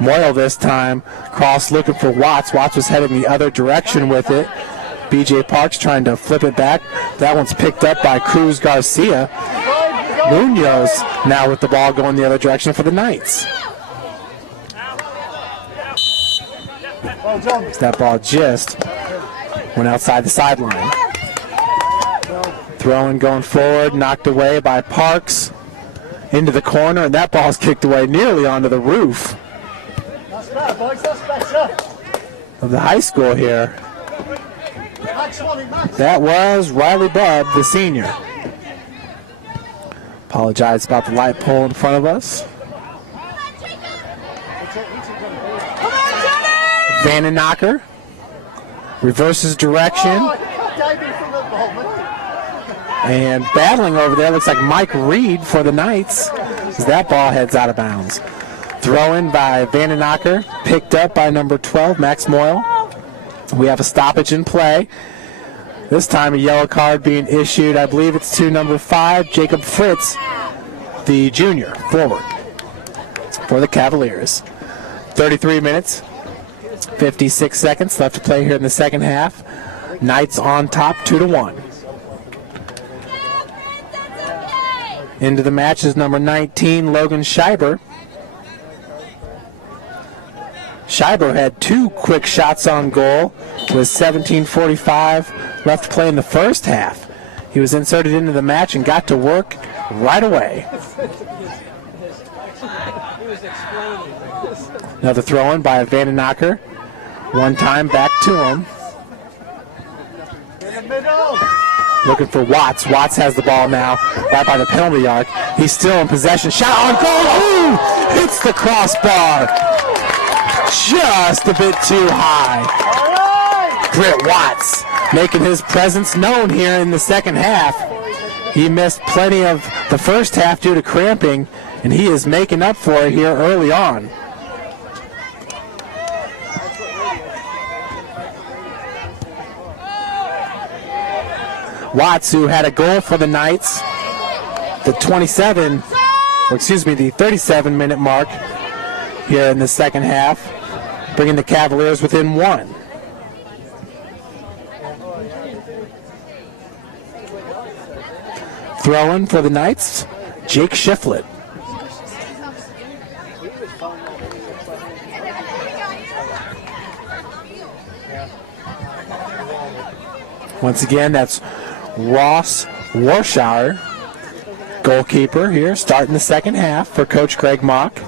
Moyle this time, cross looking for Watts. Watts was heading the other direction with it. B.J. Parks trying to flip it back. That one's picked up by Cruz Garcia. Munoz now with the ball going the other direction for the Knights. That ball just went outside the sideline. Throwing going forward, knocked away by Parks into the corner, and that ball's kicked away nearly onto the roof of the high school here. That was Riley Bubb, the senior. Apologize about the light pole in front of us. Vandenacker reverses direction. And battling over there looks like Mike Reed for the Knights as that ball heads out of bounds. Throw in by Vandenacker, picked up by number 12, Max Moyle. We have a stoppage in play. This time a yellow card being issued. I believe it's to number 5, Jacob Fritz, the junior, forward for the Cavaliers. 33 minutes, 56 seconds left to play here in the second half. Knights on top, 2-1. Into the match is number 19, Logan Scheiber. Scheiber had 2 quick shots on goal with 17:45 left to play in the first half. He was inserted into the match and got to work right away. Another throw-in by Vandenacker. One time back to him. Looking for Watts. Watts has the ball now, right by the penalty arc. He's still in possession. Shot on goal. Ooh! Hits the crossbar. Just a bit too high. Britt Watts making his presence known here in the second half. He missed plenty of the first half due to cramping, and he is making up for it here early on. Watts, who had a goal for the Knights, the 37-minute mark here in the second half, bringing the Cavaliers within 1. Throw-in for the Knights, Jake Shiflett. Once again, that's Ross Warshauer, goalkeeper here, starting the second half for Coach Greg Mock.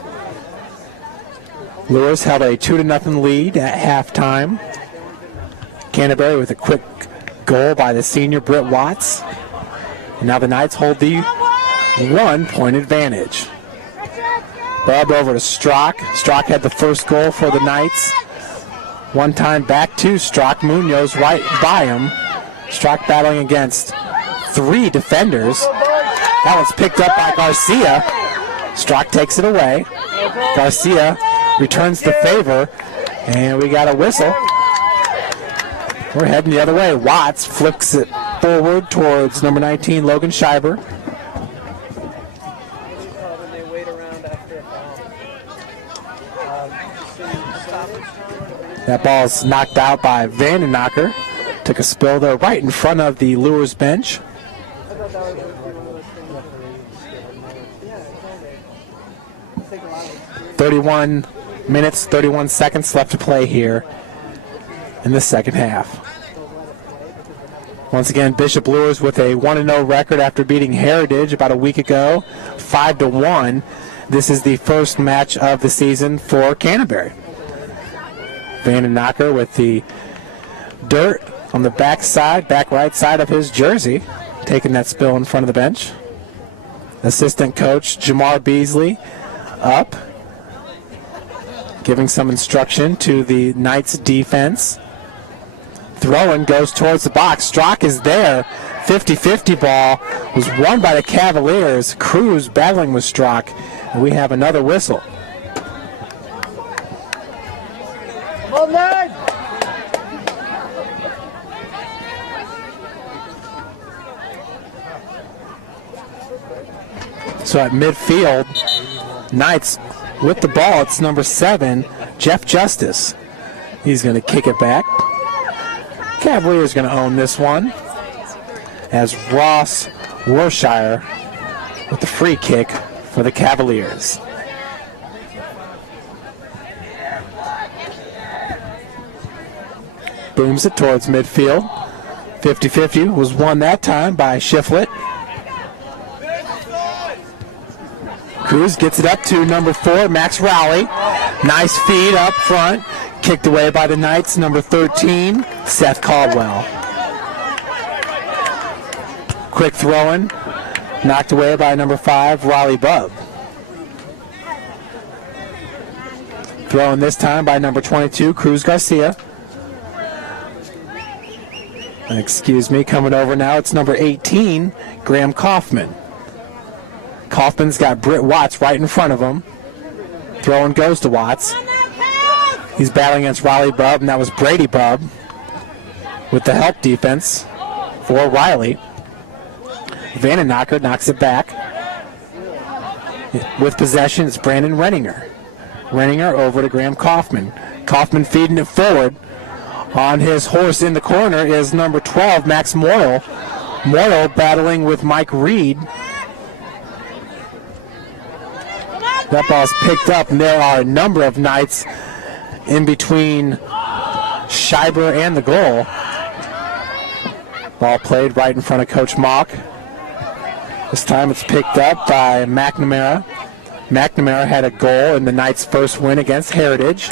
Luers held a 2-0 lead at halftime. Canterbury with a quick goal by the senior Britt Watts. And now the Knights hold the 1-point advantage. Bubb over to Strock. Strock had the first goal for the Knights. One time back to Strock. Munoz right by him. Strock battling against 3 defenders. That one's picked up by Garcia. Strock takes it away. Garcia returns the favor, and we got a whistle. We're heading the other way. Watts flicks it forward towards number 19, Logan Schreiber. That ball's knocked out by Vandenacker. Took a spill there right in front of the Luers bench. 31 minutes, 31 seconds left to play here in the second half. Once again, Bishop Luers with a 1-0 record after beating Heritage about a week ago, 5-1. This is the first match of the season for Canterbury. Vandenacker with the dirt on the back right side of his jersey, taking that spill in front of the bench. Assistant coach Jamar Beasley up, giving some instruction to the Knights defense. Throwing goes towards the box. Strock is there. 50-50 ball was won by the Cavaliers. Cruz battling with Strock. And we have another whistle. Come on, lad! So at midfield, Knights with the ball. It's number 7, Jeff Justice. He's going to kick it back. Cavaliers going to own this one as Ross Worshire with the free kick for the Cavaliers. Booms it towards midfield. 50-50 was won that time by Shiflett. Cruz gets it up to number 4, Max Rowley. Nice feed up front. Kicked away by the Knights, number 13, Seth Caldwell. Quick throw-in. Knocked away by number 5, Raleigh Bubb. Throw-in this time by number 22, Cruz Garcia. Excuse me, coming over now, it's number 18, Graham Kaufman. Kaufman's got Britt Watts right in front of him. Throw-in goes to Watts. He's battling against Raleigh Bubb, and that was Brady Bubb with the help defense for Riley. Vandenacker knocks it back. With possession, it's Brandon Renninger. Renninger over to Graham Kaufman. Kaufman feeding it forward. On his horse in the corner is number 12, Max Moyle. Moyle battling with Mike Reed. That ball's picked up, and there are a number of Knights in between Schreiber and the goal. Ball played right in front of Coach Mock. This time it's picked up by McNamara. McNamara had a goal in the Knights' first win against Heritage.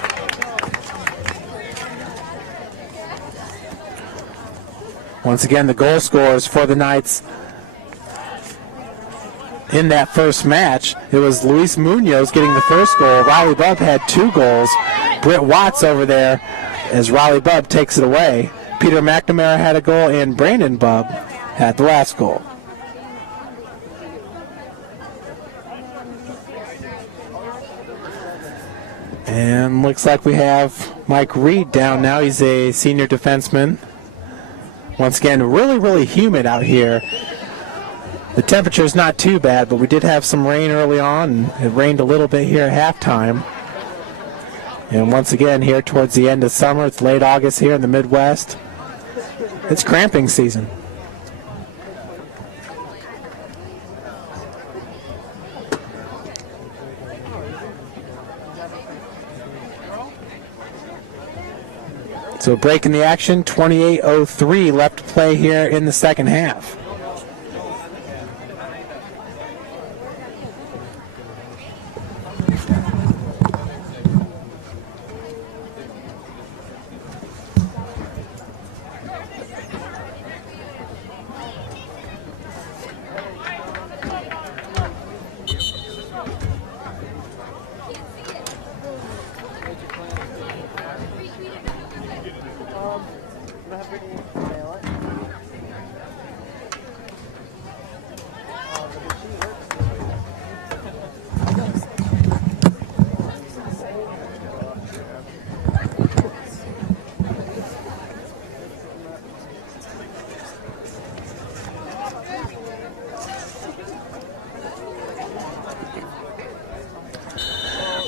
Once again, the goal scorers for the Knights in that first match, it was Luis Munoz getting the first goal. Riley Bubb had 2 goals. Britt Watts over there as Riley Bubb takes it away. Peter McNamara had a goal, and Brandon Bubb had the last goal. And looks like we have Mike Reed down now. He's a senior defenseman. Once again, really, really humid out here. The temperature's not too bad, but we did have some rain early on, and it rained a little bit here at halftime. And once again, here towards the end of summer, it's late August here in the Midwest. It's cramping season. So break in the action, 28:03 left to play here in the second half.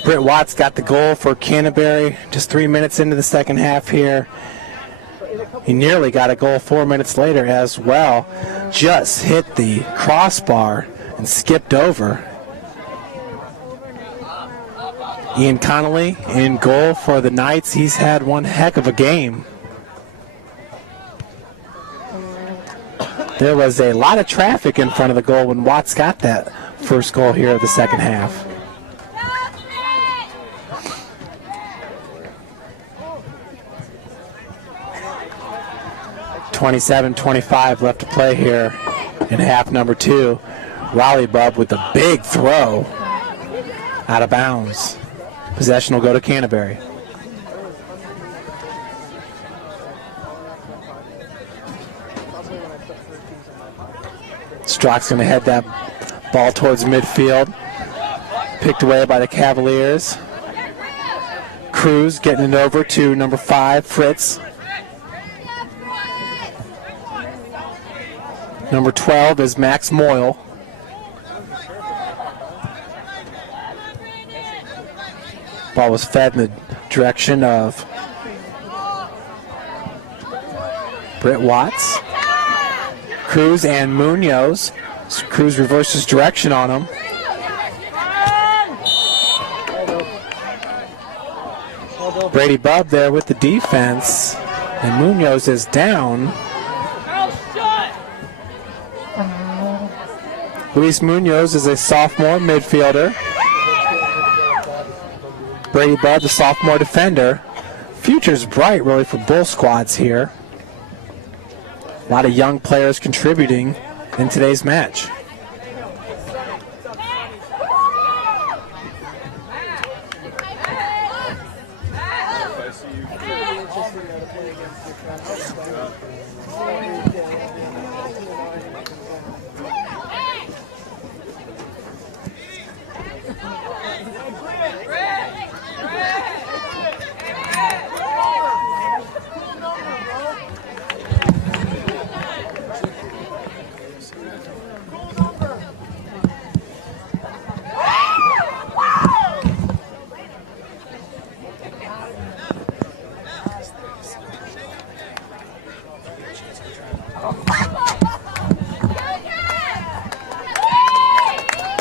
Britt Watts got the goal for Canterbury just 3 minutes into the second half here. He nearly got a goal 4 minutes later as well. Just hit the crossbar and skipped over. Ian Connolly in goal for the Knights. He's had one heck of a game. There was a lot of traffic in front of the goal when Watts got that first goal here of the second half. .27-25 left to play here in half number 2. Raleigh Bub with a big throw out of bounds. Possession will go to Canterbury. Strock's going to head that ball towards midfield. Picked away by the Cavaliers. Cruz getting it over to number 5, Fritz. Number 12 is Max Moyle. Ball was fed in the direction of Britt Watts. Cruz and Munoz. Cruz reverses direction on him. Brady Bubb there with the defense. And Munoz is down. Luis Munoz is a sophomore midfielder. Brady Bubb, the sophomore defender. Future's bright, really, for both squads here. A lot of young players contributing in today's match.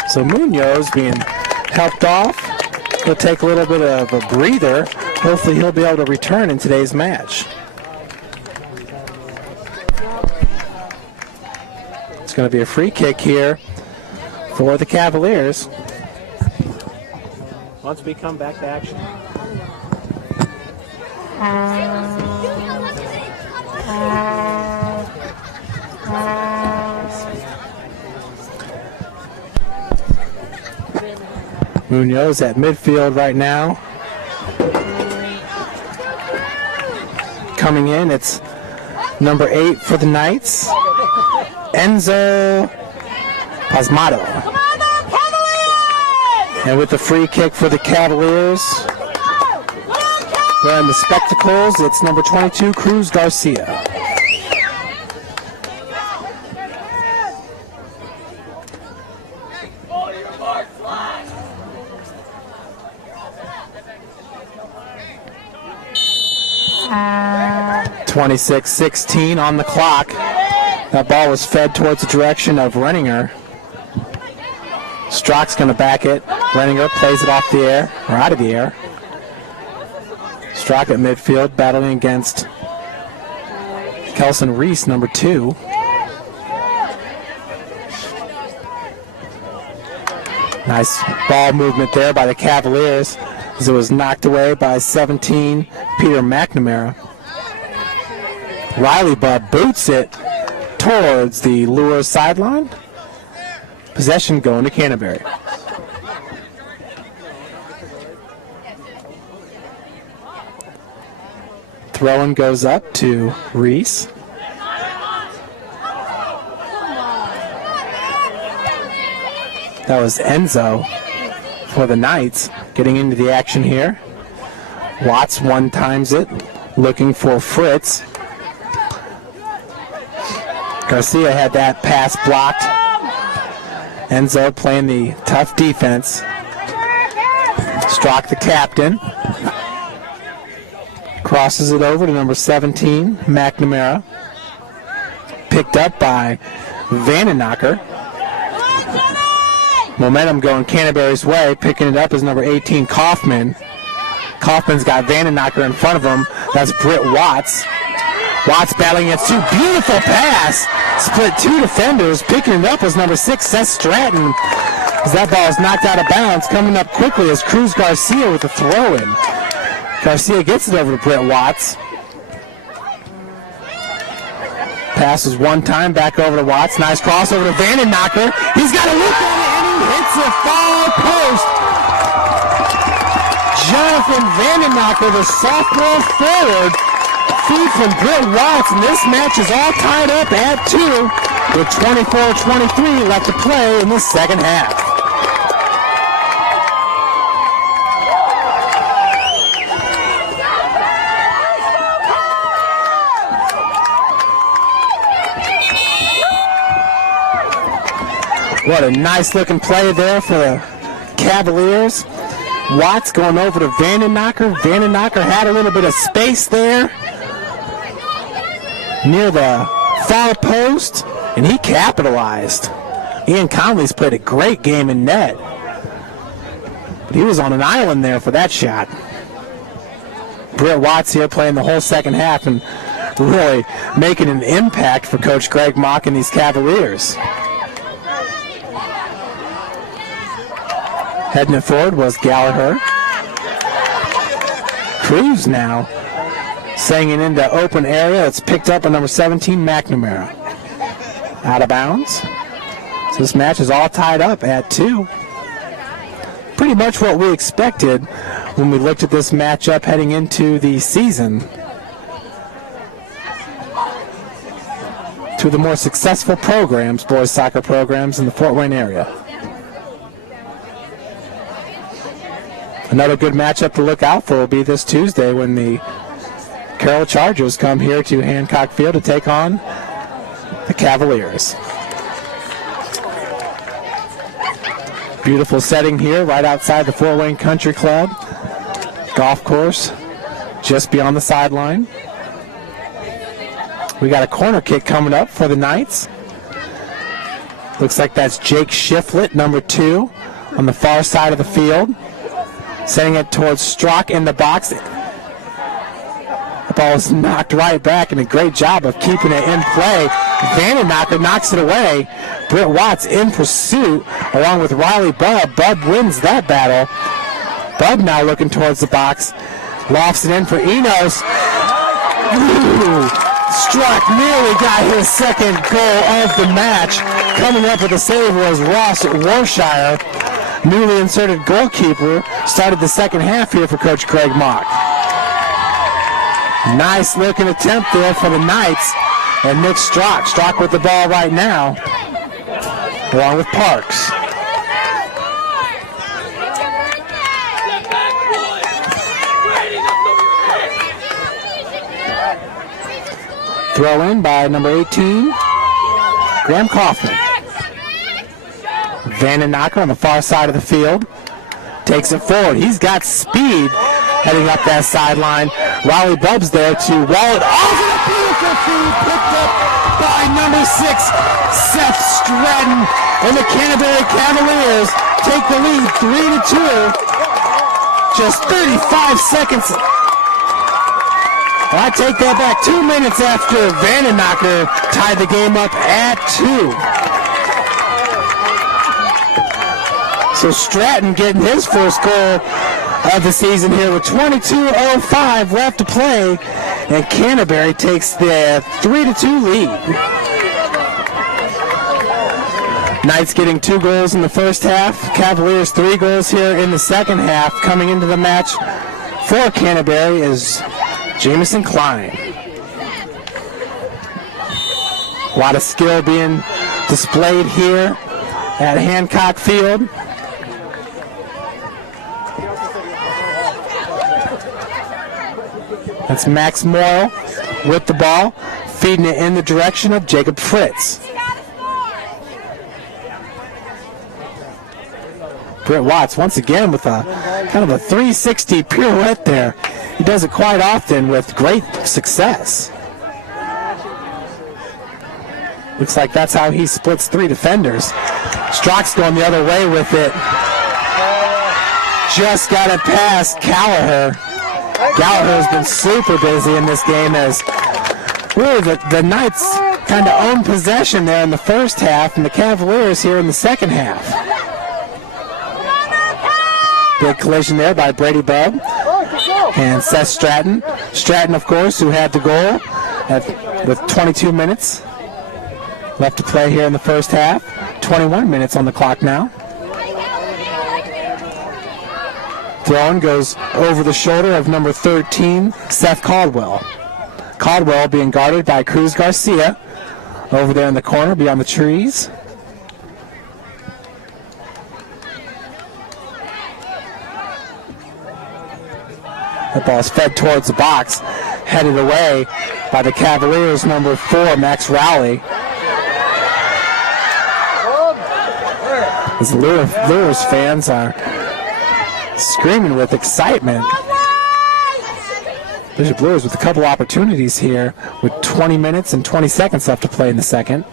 So Munoz being helped off. He'll take a little bit of a breather. Hopefully he'll be able to return in today's match. It's going to be a free kick here for the Cavaliers. Once we come back to action. Munoz at midfield right now. Coming in, it's number 8 for the Knights, Enzo Pasmato. And with the free kick for the Cavaliers, wearing the spectacles, it's number 22, Cruz Garcia. .26-16 on the clock. That ball was fed towards the direction of Renninger. Strock's going to back it. Renninger plays it off the air, or out of the air. Strock at midfield, battling against Kelson Reese, number 2. Nice ball movement there by the Cavaliers as it was knocked away by 17, Peter McNamara. Riley Bubb boots it towards the Luers sideline. Possession going to Canterbury. Throw-in goes up to Reese. That was Enzo for the Knights getting into the action here. Watts one-times it, looking for Fritz. Garcia had that pass blocked. Enzo playing the tough defense. Strock, the captain, crosses it over to number 17, McNamara. Picked up by Vandenacker. Momentum going Canterbury's way. Picking it up is number 18, Kaufman. Kaufman's got Vandenacker in front of him. That's Britt Watts. Watts battling against two. Beautiful pass. Split two defenders. Picking it up was number 6, Seth Stratton. As that ball is knocked out of bounds. Coming up quickly is Cruz Garcia with the throw-in. Garcia gets it over to Britt Watts. Passes one time back over to Watts. Nice crossover to Vandenacker. He's got a look at it and he hits the far post. Jonathan Vandenacker, the sophomore forward, feed from Britt Watts, and this match is all tied up at 2 with 24-23 left to play in the second half. What a nice looking play there for the Cavaliers. Watts going over to Vandenacker. Vandenacker had a little bit of space there near the far post, and he capitalized. Ian Conley's played a great game in net, but he was on an island there for that shot. Britt Watts here playing the whole second half and really making an impact for Coach Greg Mock and these Cavaliers. Heading it forward was Gallagher. Cruz now singing into open area. It's picked up by number 17, McNamara. Out of bounds. So this match is all tied up at 2. Pretty much what we expected when we looked at this matchup heading into the season. Two of the more successful programs, boys soccer programs in the Fort Wayne area. Another good matchup to look out for will be this Tuesday when the Carroll Chargers come here to Hancock Field to take on the Cavaliers. Beautiful setting here right outside the Fort Wayne Country Club. Golf course just beyond the sideline. We got a corner kick coming up for the Knights. Looks like that's Jake Shiflett, number 2, on the far side of the field. Sending it towards Strock in the box. The ball is knocked right back, and a great job of keeping it in play. Vandenacker knocks it away. Britt Watts in pursuit along with Riley Bubb. Bubb wins that battle. Bubb now looking towards the box. Lofts it in for Enos. Ooh, Strock nearly got his second goal of the match. Coming up with the save was Ross Warshire. Newly inserted goalkeeper, started the second half here for Coach Craig Mock. Nice looking attempt there for the Knights, and Nick Strock. Strock with the ball right now, along with Parks. Throw in by number 18, Graham Kaufman. Vandenacker on the far side of the field takes it forward. He's got speed heading up that sideline. Riley Bubbs there to wall it off. A beautiful feed picked up by number 6, Seth Stratton. And the Canterbury Cavaliers take the lead 3-2. Just 35 seconds. I take that back. 2 minutes after Vandenacker tied the game up at 2. So Stratton getting his first goal of the season here with 22:05 left to play, and Canterbury takes the 3-2 lead. Knights getting 2 goals in the first half. Cavaliers 3 goals here in the second half. Coming into the match for Canterbury is Jamison Klein. A lot of skill being displayed here at Hancock Field. That's Max Morrow with the ball, feeding it in the direction of Jacob Fritz. Britt Watts once again with a kind of a 360 pirouette there. He does it quite often with great success. Looks like that's how he splits 3 defenders. Strock's going the other way with it. Just got it past Gallagher. Gallagher's been super busy in this game as really the Knights kind of own possession there in the first half and the Cavaliers here in the second half. Big collision there by Brady Bubb and Seth Stratton. Stratton, of course, who had the goal with 22 minutes left to play here in the first half. 21 minutes on the clock now. Throw-in goes over the shoulder of number 13, Seth Caldwell. Caldwell being guarded by Cruz Garcia over there in the corner beyond the trees. The ball's fed towards the box, headed away by the Cavaliers' number 4, Max Rowley. As the Luers fans are screaming with excitement. Bishop Luers with a couple opportunities here with 20 minutes and 20 seconds left to play in the second.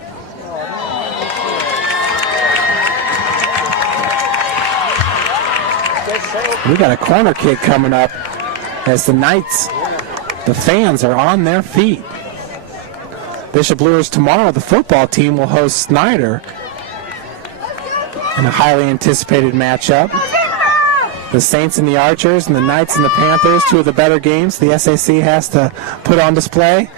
We got a corner kick coming up as the Knights, the fans are on their feet. Bishop Luers tomorrow, the football team will host Snyder in a highly anticipated matchup. The Saints and the Archers and the Knights and the Panthers, 2 of the better games the SAC has to put on display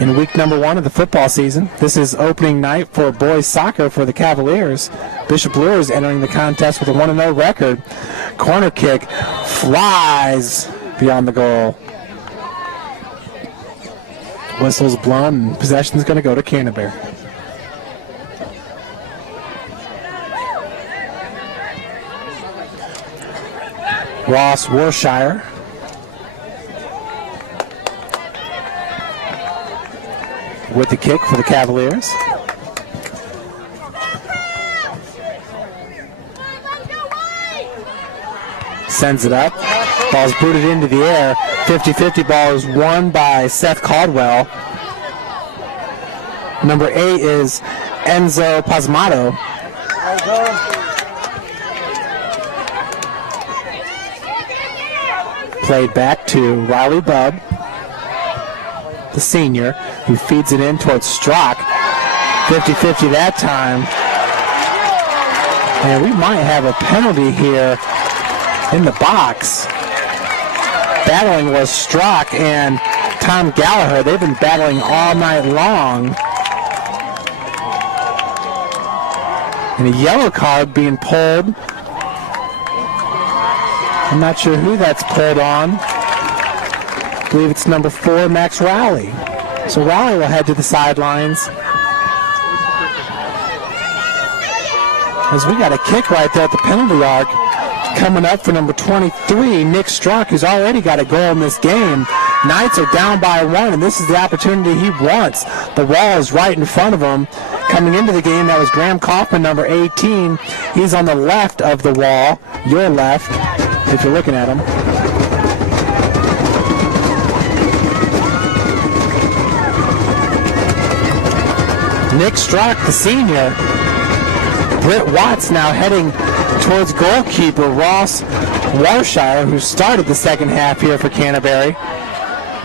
in week number 1 of the football season. This is opening night for boys soccer for the Cavaliers. Bishop Luers entering the contest with a 1-0 record. Corner kick flies beyond the goal. Whistle's blown and possession's going to go to Canterbury. Ross Warshire with the kick for the Cavaliers. Sends it up. Ball's booted into the air. 50-50 ball is won by Seth Caldwell. Number 8 is Enzo Pasmato. Played back to Riley Bubb, the senior, who feeds it in towards Strock. 50-50 that time. And we might have a penalty here in the box. Battling was Strock and Tom Gallagher. They've been battling all night long. And a yellow card being pulled. I'm not sure who that's pulled on. I believe it's number 4, Max Rowley. So Rowley will head to the sidelines. As we got a kick right there at the penalty arc coming up for number 23, Nick Strock, who's already got a goal in this game. Knights are down by 1, and this is the opportunity he wants. The wall is right in front of him. Coming into the game, that was Graham Kaufman, number 18. He's on the left of the wall, your left, if you're looking at him. Nick Strock, the senior. Britt Watts now heading towards goalkeeper Ross Warshire, who started the second half here for Canterbury.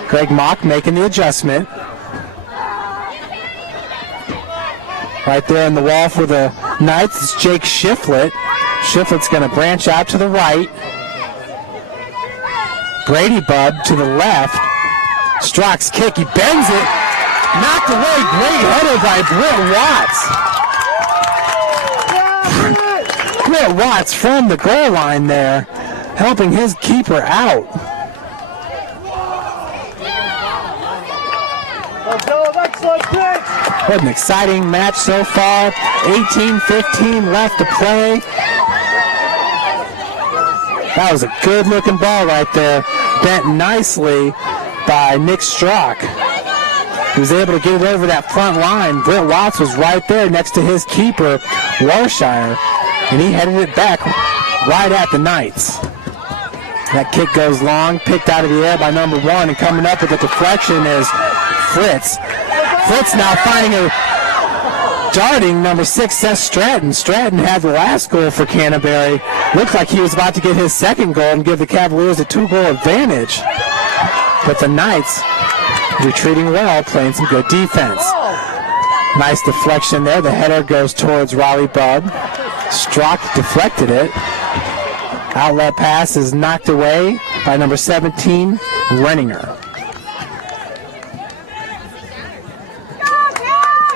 Greg Mock making the adjustment. Right there in the wall for the Knights is Jake Shiflett. Shiflett's going to branch out to the right. Brady Bubb to the left. Strock's kick, he bends it. Knocked away, great header by Britt Watts. Britt Watts from the goal line there, helping his keeper out. What an exciting match so far. 18-15 left to play. That was a good-looking ball right there. Bent nicely by Nick Strock. He was able to get it over that front line. Britt Watts was right there next to his keeper, Warshire, and he headed it back right at the Knights. That kick goes long, picked out of the air by number 1, and coming up with a deflection is Fritz. Fritz now finding a darting number 6, Seth Stratton. Stratton had the last goal for Canterbury. Looked like he was about to get his second goal and give the Cavaliers a 2-goal advantage. But the Knights retreating well, playing some good defense. Nice deflection there. The header goes towards Raleigh Bubb. Strock deflected it. Outlet pass is knocked away by number 17, Renninger.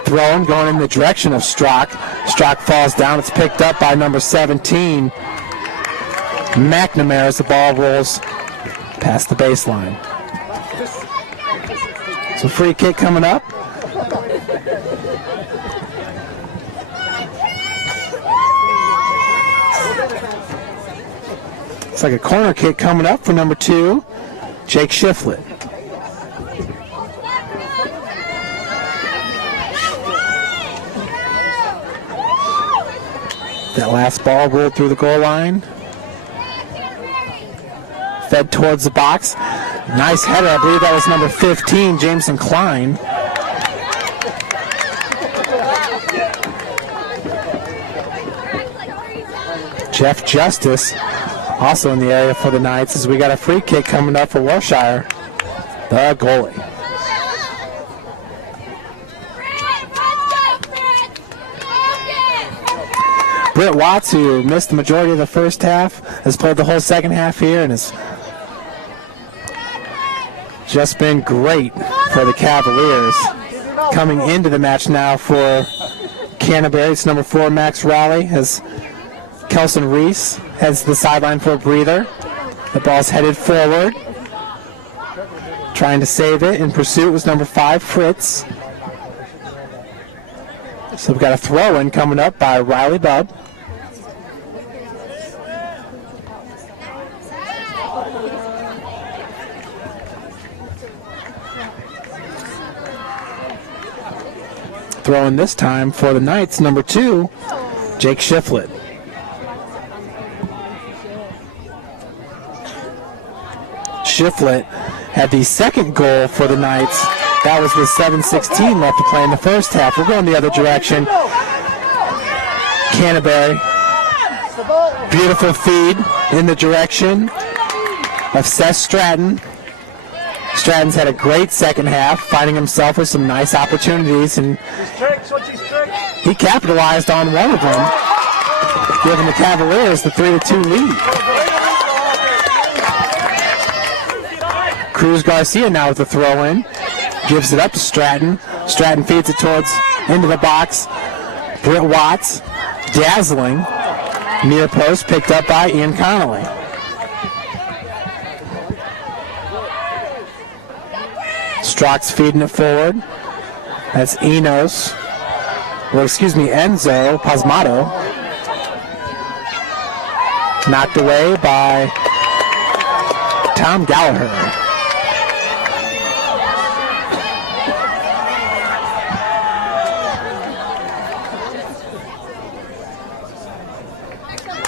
Thrown going in the direction of Strock. Strock falls down. It's picked up by number 17, McNamara, as the ball rolls past the baseline. So free kick coming up. It's like a corner kick coming up for number 2, Jake Shiflett. That last ball rolled through the goal line. Fed towards the box. Nice header. I believe that was number 15, Jameson Klein. Jeff Justice also in the area for the Knights, as we got a free kick coming up for Warshire, the goalie. Britt Watts, who missed the majority of the first half, has played the whole second half here and has just been great for the Cavaliers. Coming into the match now for Canterbury, it's number 4, Max Rowley, as Kelson Reese heads to the sideline for a breather. The ball's headed forward. Trying to save it in pursuit was number 5, Fritz. So we've got a throw-in coming up by Riley Bubb. Throw-in this time for the Knights, number 2, Jake Shiflett. Shiflett had the second goal for the Knights. That was with 7:16 left to play in the first half. We're going the other direction. Canterbury. Beautiful feed in the direction of Seth Stratton. Stratton's had a great second half, finding himself with some nice opportunities, and he capitalized on one of them, giving the Cavaliers the 3-2 lead. Cruz Garcia now with the throw-in. Gives it up to Stratton. Stratton feeds it towards into the box. Britt Watts, dazzling. Near post picked up by Ian Connolly. Strock's feeding it forward. That's Enzo Pasmato. Knocked away by Tom Gallagher.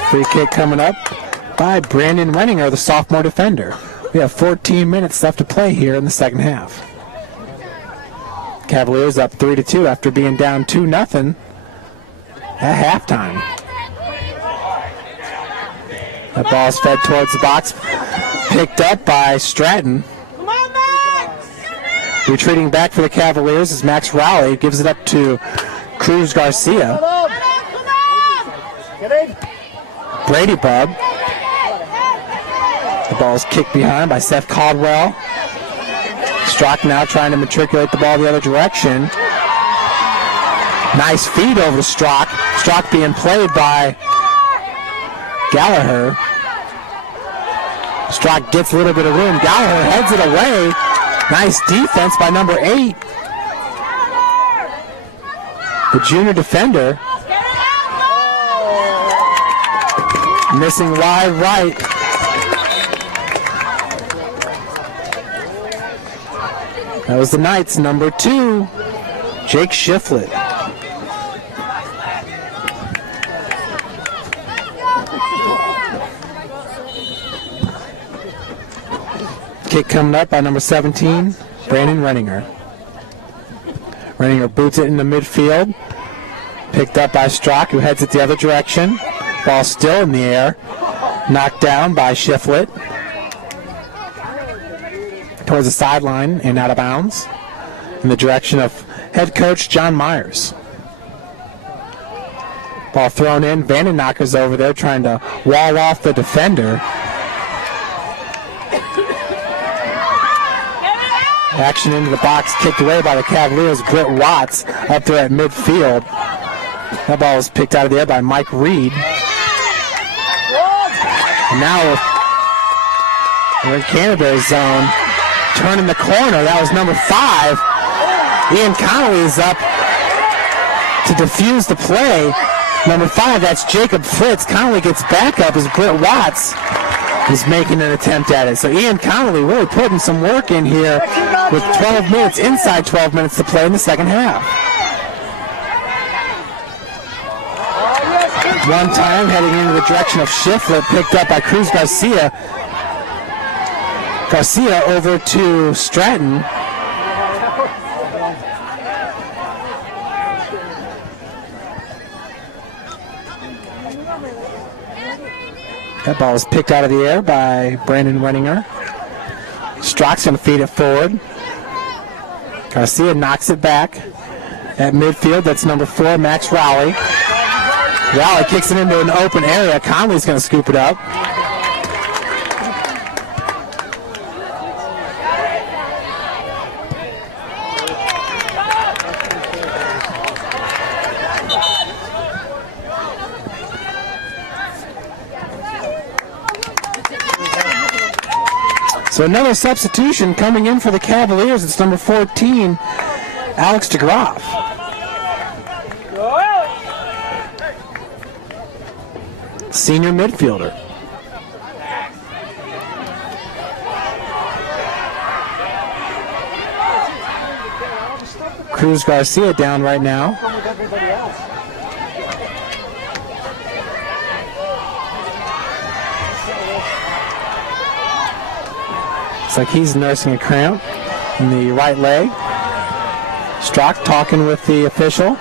Free kick coming up by Brandon Renninger, the sophomore defender. We have 14 minutes left to play here in the second half. Cavaliers up 3-2 after being down 2-0 at halftime. That ball's fed towards the box, picked up by Stratton. Retreating back for the Cavaliers is Max Rowley. Gives it up to Cruz Garcia. Brady Bubb. The ball's kicked behind by Seth Caldwell. Strock now trying to matriculate the ball the other direction. Nice feed over to Strock. Strock being played by Gallagher. Strock gets a little bit of room. Gallagher heads it away. Nice defense by number 8. The junior defender. Missing wide right. That was the Knights, number 2, Jake Shiflett. kick coming up by number 17, Brandon Renninger. Renninger boots it into midfield. Picked up by Strock, who heads it the other direction. Ball still in the air. Knocked down by Shiflett. Towards the sideline and out of bounds. In the direction of head coach John Myers. Ball thrown in. Vandenakker's over there trying to wall off the defender. Action into the box, kicked away by the Cavaliers. Britt Watts up there at midfield. That ball was picked out of the air by Mike Reed. And now we're in Canterbury's zone. Turning the corner, that was number 5. Ian Connolly is up to defuse the play. Number 5, that's Jacob Fritz. Connolly gets back up as Britt Watts is making an attempt at it. So Ian Connolly really putting some work in here with 12 minutes, inside 12 minutes to play in the second half. One time heading into the direction of Shiflett, picked up by Cruz Garcia. Garcia over to Stratton. That ball is picked out of the air by Brandon Renninger. Strock's going to feed it forward. Garcia knocks it back at midfield. That's number 4, Max Rowley. Rowley kicks it into an open area. Conley's going to scoop it up. So another substitution coming in for the Cavaliers. It's number 14, Alex DeGroff. Senior midfielder. Cruz Garcia down right now. Looks like he's nursing a cramp in the right leg. Strock talking with the official.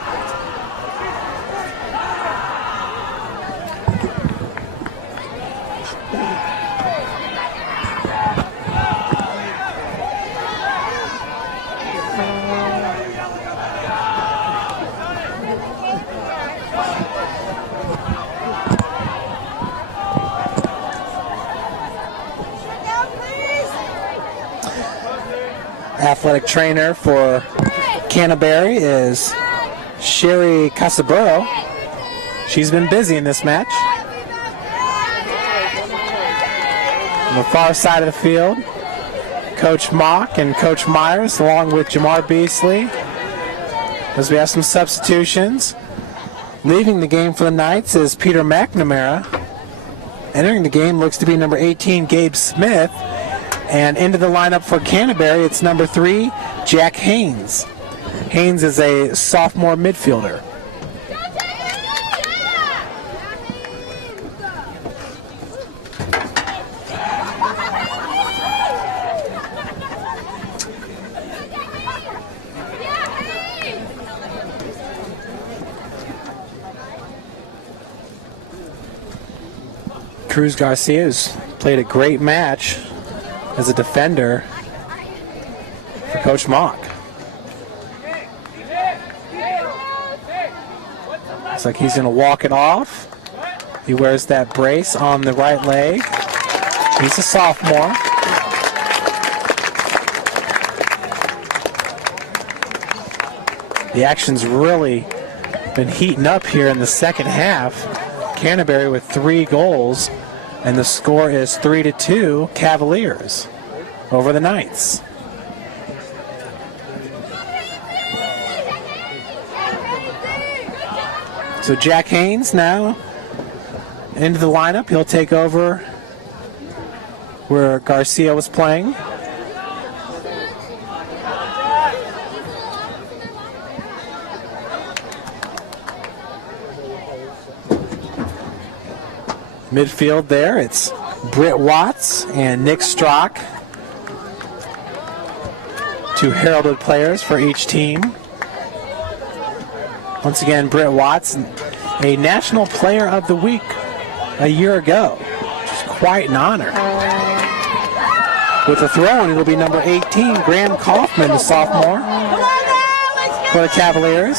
Athletic trainer for Canterbury is Sherry Casaburo. She's been busy in this match. On the far side of the field, Coach Mock and Coach Myers along with Jamar Beasley, as we have some substitutions. Leaving the game for the Knights is Peter McNamara. Entering the game looks to be number 18, Gabe Smith. And into the lineup for Canterbury, it's number 3, Jack Haynes. Haynes is a sophomore midfielder. Cruz Garcia has played a great match as a defender for Coach Mock. Looks like he's going to walk it off. He wears that brace on the right leg. He's a sophomore. The action's really been heating up here in the second half. Canterbury with 3 goals. And the score is 3-2 Cavaliers over the Knights. So Jack Haynes now into the lineup. He'll take over where Garcia was playing. Midfield there, it's Britt Watts and Nick Strock Two heralded players for each team. Once again, Britt Watts, a National Player of the Week a year ago. Which is quite an honor. With a throw-in, it'll be number 18, Graham Kaufman, the sophomore, for the Cavaliers.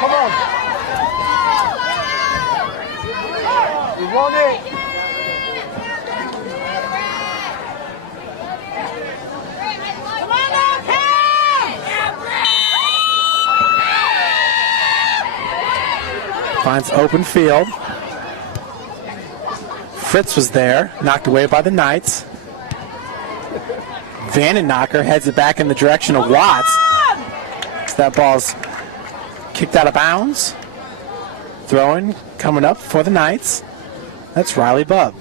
Come on. We want it. Finds open field. Fritz was there, knocked away by the Knights. Vandennacker heads it back in the direction of Watts. So that ball's kicked out of bounds. Throwing coming up for the Knights. That's Riley Bubb.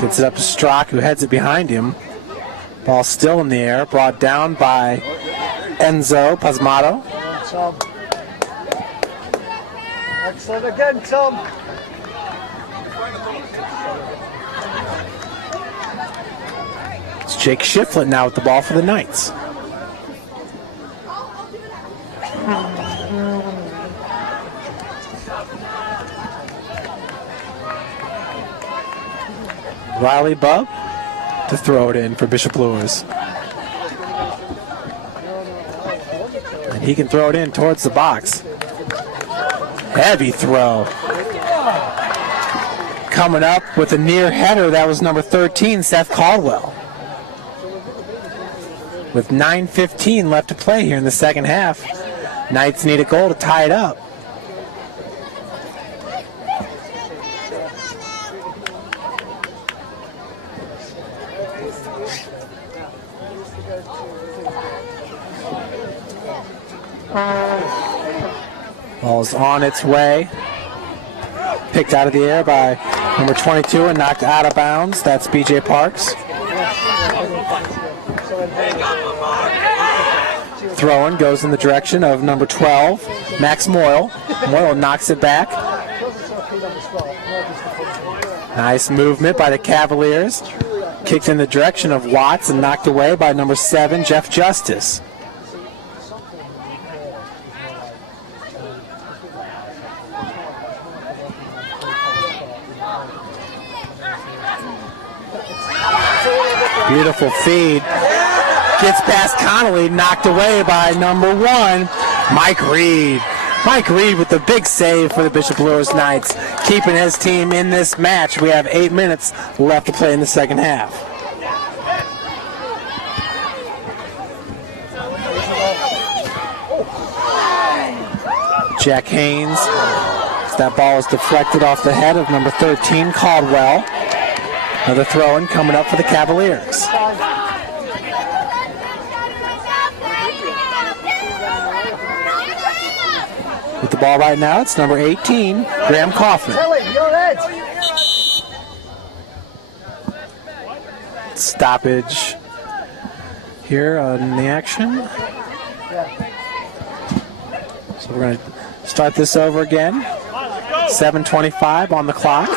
Gets it up to Strock, who heads it behind him. Ball still in the air, brought down by Enzo Pasmato. Tom. Excellent again, Tom. It's Jake Shiflett now with the ball for the Knights. Riley Bubb to throw it in for Bishop Luers. And he can throw it in towards the box. Heavy throw. Coming up with a near header, that was number 13, Seth Caldwell. With 9:15 left to play here in the second half. Knights need a goal to tie it up. Ball's on its way. Picked out of the air by number 22 and knocked out of bounds. That's BJ Parks. Throwing goes in the direction of number 12, Max Moyle. Moyle knocks it back. Nice movement by the Cavaliers. Kicked in the direction of Watts and knocked away by number 7, Jeff Justice. Beautiful feed. Gets past Connolly, knocked away by number 1, Mike Reed. Mike Reed with the big save for the Bishop Luers Knights, keeping his team in this match. We have 8 minutes left to play in the second half. Jack Haynes. That ball is deflected off the head of number 13, Caldwell. Another throw-in coming up for the Cavaliers. With the ball right now, it's number 18, Graham Kaufman. Stoppage here on the action. So we're going to start this over again. 7:25 on the clock.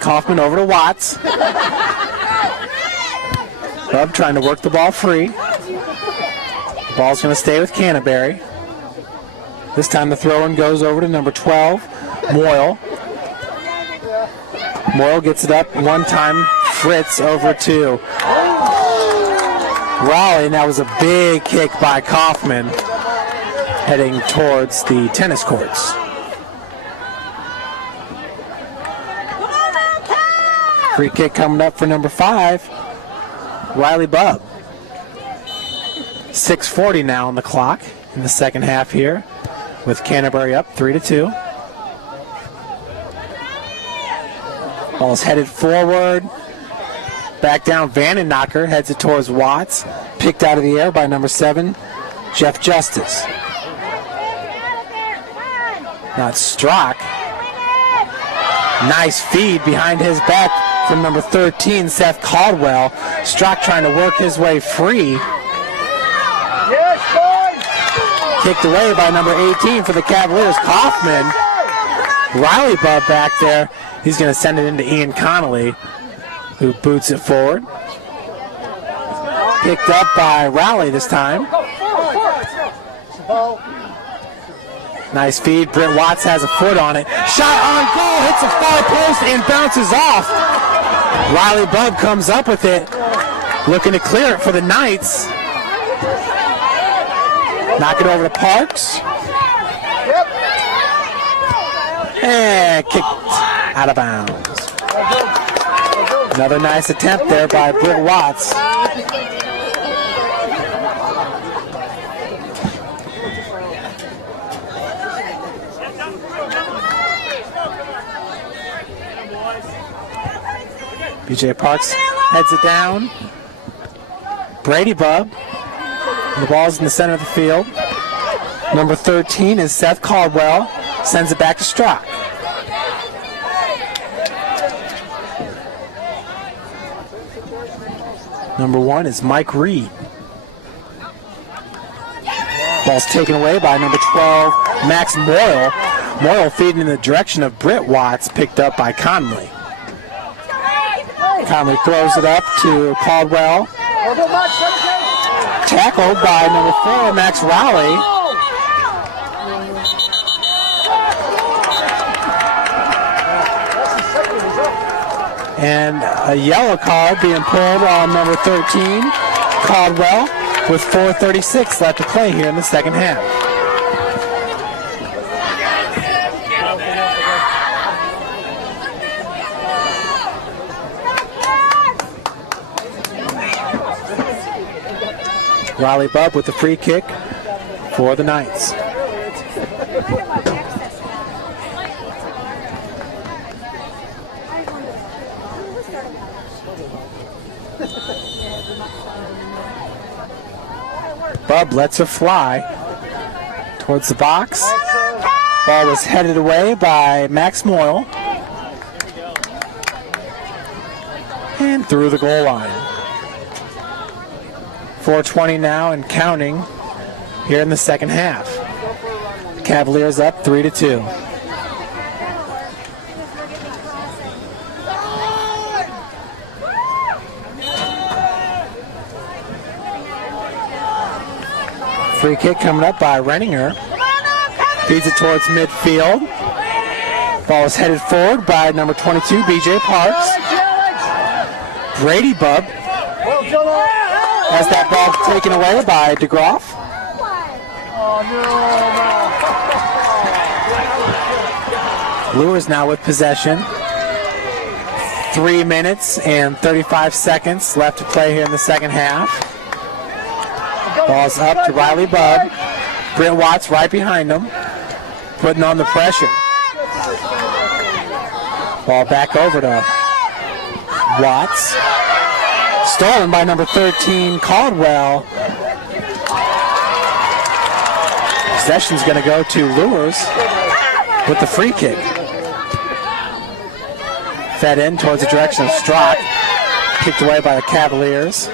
Kaufman over to Watts. Bubb trying to work the ball free. The ball's going to stay with Canterbury. This time the throw-in goes over to number 12, Moyle. Moyle gets it up one time. Fritz over to Raleigh, and that was a big kick by Kaufman heading towards the tennis courts. Free kick coming up for number 5, Riley Bubb. 6:40 now on the clock in the second half here, with Canterbury up 3-2. Ball's headed forward. Back down, Vandennacker heads it towards Watts. Picked out of the air by number 7, Jeff Justice. Now it's Strock. Nice feed behind his back from number 13, Seth Caldwell. Strock trying to work his way free. Yes, boys! Kicked away by number 18 for the Cavaliers, Kaufman. Riley Bubb back there. He's going to send it into Ian Connolly, who boots it forward. Picked up by Rowley this time. Nice feed. Britt Watts has a foot on it. Shot on goal. Hits a far post and bounces off. Riley Bubb comes up with it. Looking to clear it for the Knights. Knock it over to Parks. And kicked out of bounds. Another nice attempt there by Britt Watts. BJ Parks heads it down. Brady Bubb. The ball's in the center of the field. Number 13 is Seth Caldwell. Sends it back to Strock. Number 1 is Mike Reed. Ball's taken away by number 12, Max Moyle. Moyle feeding in the direction of Britt Watts, picked up by Conley. Conley throws it up to Caldwell. Tackled by number 4, Max Rowley. And a yellow card being pulled on number 13, Caldwell, with 4:36 left to play here in the second half. Riley Bubb with the free kick for the Knights. Bubb lets her fly towards the box. Ball was headed away by Max Moyle. And through the goal line. 4:20 now and counting here in the second half. Cavaliers up 3-2. Free kick coming up by Renninger. Feeds it towards midfield. Ball is headed forward by number 22, BJ Parks. Brady Bubb has that ball taken away by DeGroff. Luers now with possession. 3 minutes and 35 seconds left to play here in the second half. Ball's up to Riley Bubb. Britt Watts right behind him, putting on the pressure. Ball back over to Watts. Stolen by number 13, Caldwell. Possession's going to go to Luers with the free kick. Fed in towards the direction of Strock. Kicked away by the Cavaliers.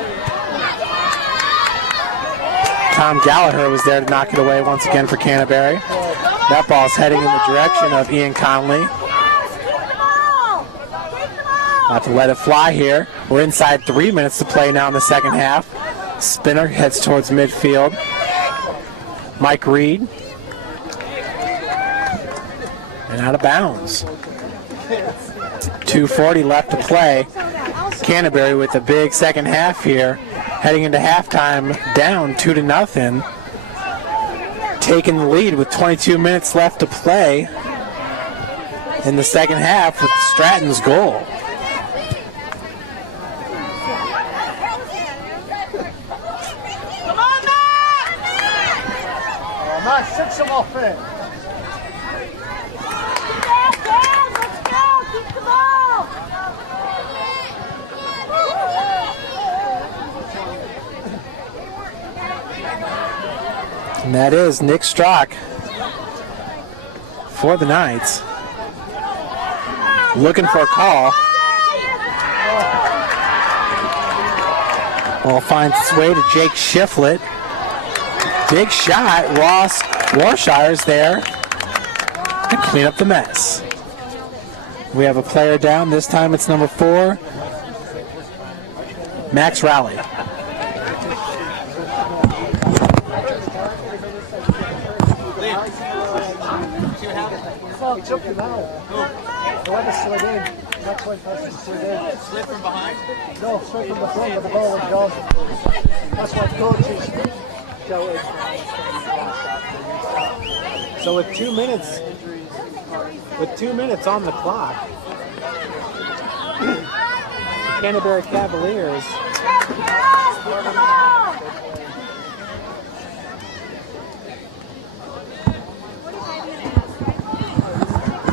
Tom Gallagher was there to knock it away once again for Canterbury. That ball's heading in the direction of Ian Conley. About to let it fly here. We're inside 3 minutes to play now in the second half. Spinner heads towards midfield. Mike Reed. And out of bounds. 2:40 left to play. Canterbury with a big second half here. Heading into halftime down 2-0. Taking the lead with 22 minutes left to play in the second half with Stratton's goal. Nice, 6 them off there. And that is Nick Strock for the Knights. Looking for a call. Ball finds its way to Jake Shiflett. Big shot. Ross Warshire's there to clean up the mess. We have a player down. This time it's number 4, Max Rowley. He took him out. Whoever slid in, that's when person slid in. Slid from behind? No, straight from the front where the ball was gone. That's what coaches go in. So with 2 minutes on the clock, Canterbury Cavaliers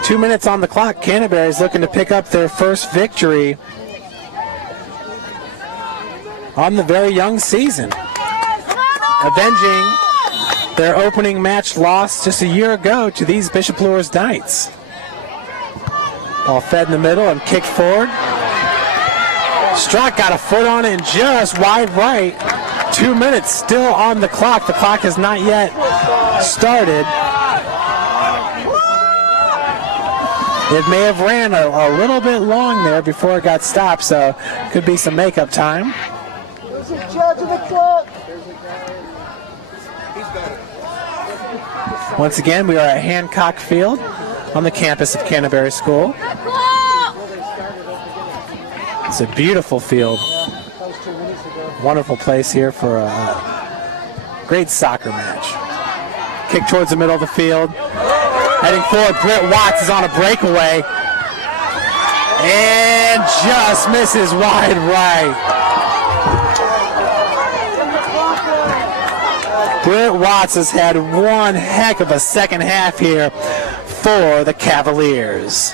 Two minutes on the clock. Canterbury is looking to pick up their first victory on the very young season, avenging their opening match loss just a year ago to these Bishop Luers Knights. Ball fed in the middle and kicked forward. Strzok got a foot on it and just wide right. 2 minutes still on the clock. The clock has not yet started. It may have ran a little bit long there before it got stopped, so could be some makeup time. Who's in charge of the clock? Once again, we are at Hancock Field on the campus of Canterbury School. It's a beautiful field. Wonderful place here for a great soccer match. Kick towards the middle of the field. Heading forward, Britt Watts is on a breakaway. And just misses wide right. Britt Watts has had one heck of a second half here for the Cavaliers.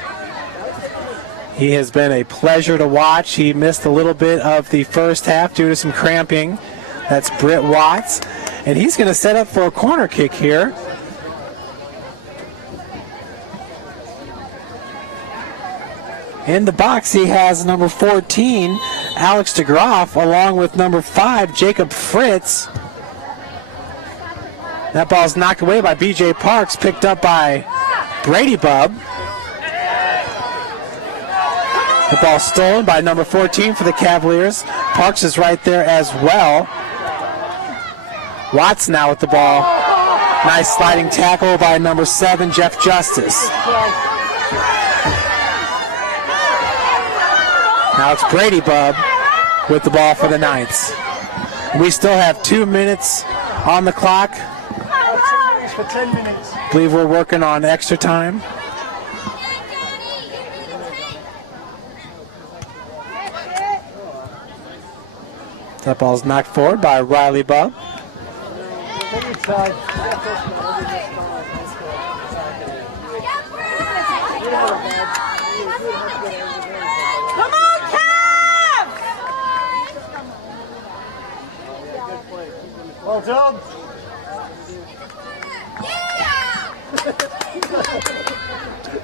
He has been a pleasure to watch. He missed a little bit of the first half due to some cramping. That's Britt Watts. And he's going to set up for a corner kick here. In the box, he has number 14, Alex DeGroff, along with number 5, Jacob Fritz. That ball's knocked away by B.J. Parks, picked up by Brady Bubb. The ball stolen by number 14 for the Cavaliers. Parks is right there as well. Watts now with the ball. Nice sliding tackle by number 7, Jeff Justice. Now it's Brady Bubb with the ball for the Knights. We still have 2 minutes on the clock. For 10 minutes. I believe we're working on extra time. That ball's knocked forward by Riley Bubb. Come on, Cav! Well done.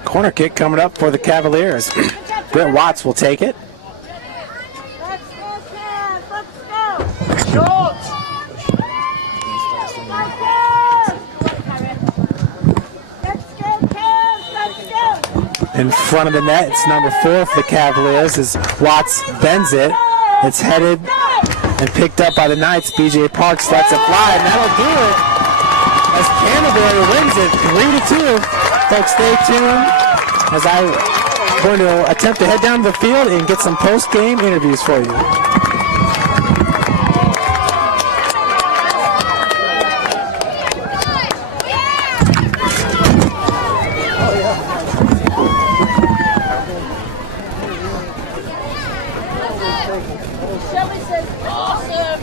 Corner kick coming up for the Cavaliers. Britt Watts will take it. Let's go, Cav! Let's go! Shot. Let's go, Cav! Let's go! In front of the net, it's number 4 for the Cavaliers as Watts bends it. It's headed and picked up by the Knights. B.J. Parks lets it fly, and that'll do it as Canterbury wins it 3-2. Folks, stay tuned as I'm going to attempt to head down to the field and get some post-game interviews for you. Shelly says awesome!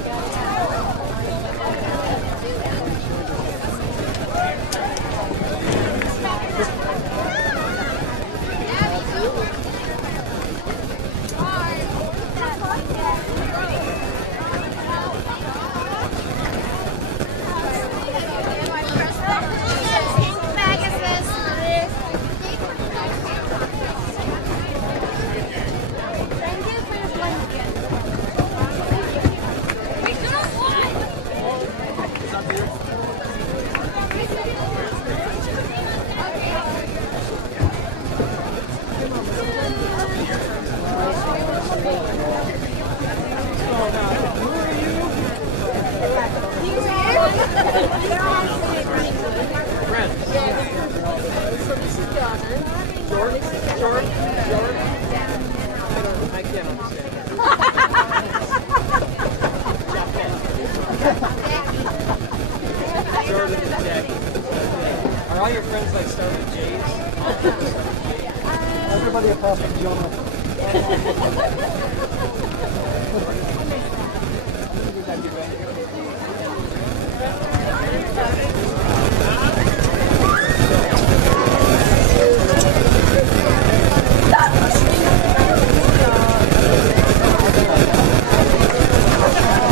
Everybody across the Jonah.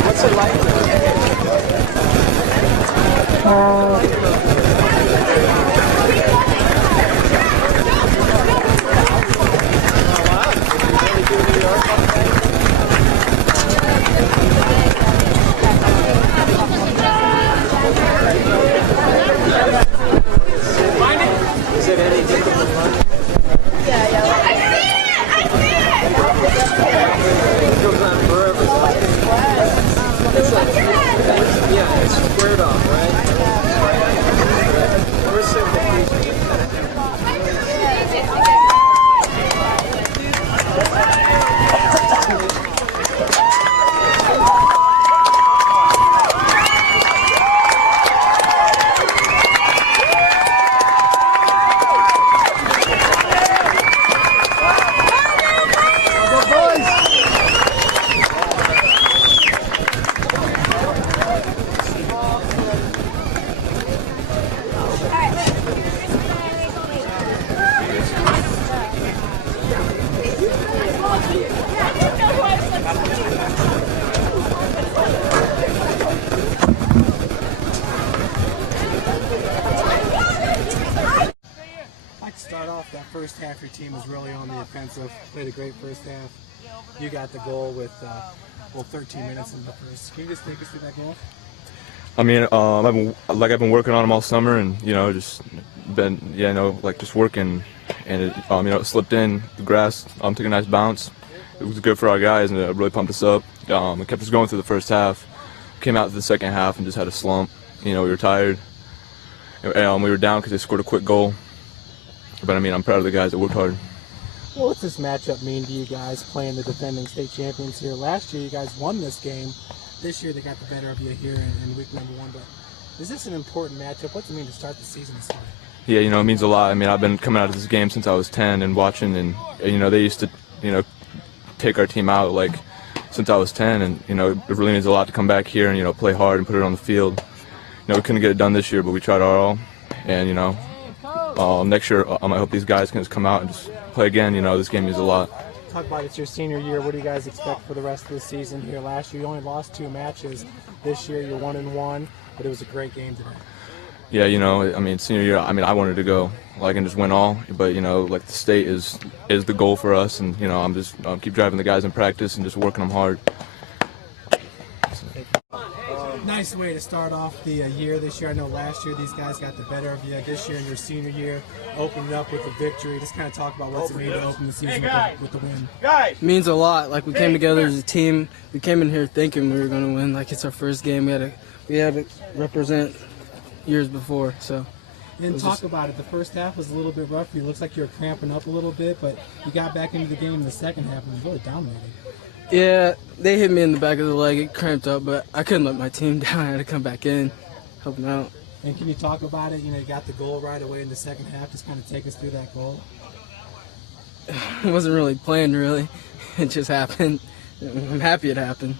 What's it like? Is it any different from lunch? It goes on forever. It's like, yeah, it's squared off, right? We're simple. Start off that first half, your team was really on the offensive, played a great first half. You got the goal with 13 minutes in the first. Can you just take us through that goal? I mean, I've been working on them all summer, and just been just working, and it it slipped in the grass. Took a nice bounce. It was good for our guys, and it really pumped us up. It kept us going through the first half. Came out to the second half and just had a slump. We were tired. We were down because they scored a quick goal. But I mean, I'm proud of the guys that worked hard. Well, what's this matchup mean to you guys playing the defending state champions here? Last year, you guys won this game. This year, they got the better of you here in week number 1. But is this an important matchup? What's it mean to start the season this way? Yeah, it means a lot. I mean, I've been coming out of this game since I was 10 and watching, and they used to, take our team out since I was 10, and it really means a lot to come back here and play hard and put it on the field. We couldn't get it done this year, but we tried our all, and next year I hope these guys can just come out and just play again. This game means a lot. Talk about it's your senior year. What do you guys expect for the rest of the season here? Last year you only lost 2 matches. This year you're 1-1, but it was a great game today. Yeah, I mean, senior year, I wanted to go and just win all, but the state is the goal for us, and I'm keep driving the guys in practice and just working them hard. Nice way to start off the year this year. I know last year these guys got the better of you. This year in your senior year, opening up with a victory. Just kind of talk about what's it mean to open the season with the win. It means a lot. We came together as a team. We came in here thinking we were going to win. It's our first game. We had to represent years before. So. And talk about it. The first half was a little bit rough. It looks like you were cramping up a little bit, but you got back into the game in the second half and really dominated. Yeah, they hit me in the back of the leg. It cramped up, but I couldn't let my team down. I had to come back in, help them out. And can you talk about it? You got the goal right away in the second half. Just kind of take us through that goal. It wasn't really planned, really. It just happened. I'm happy it happened.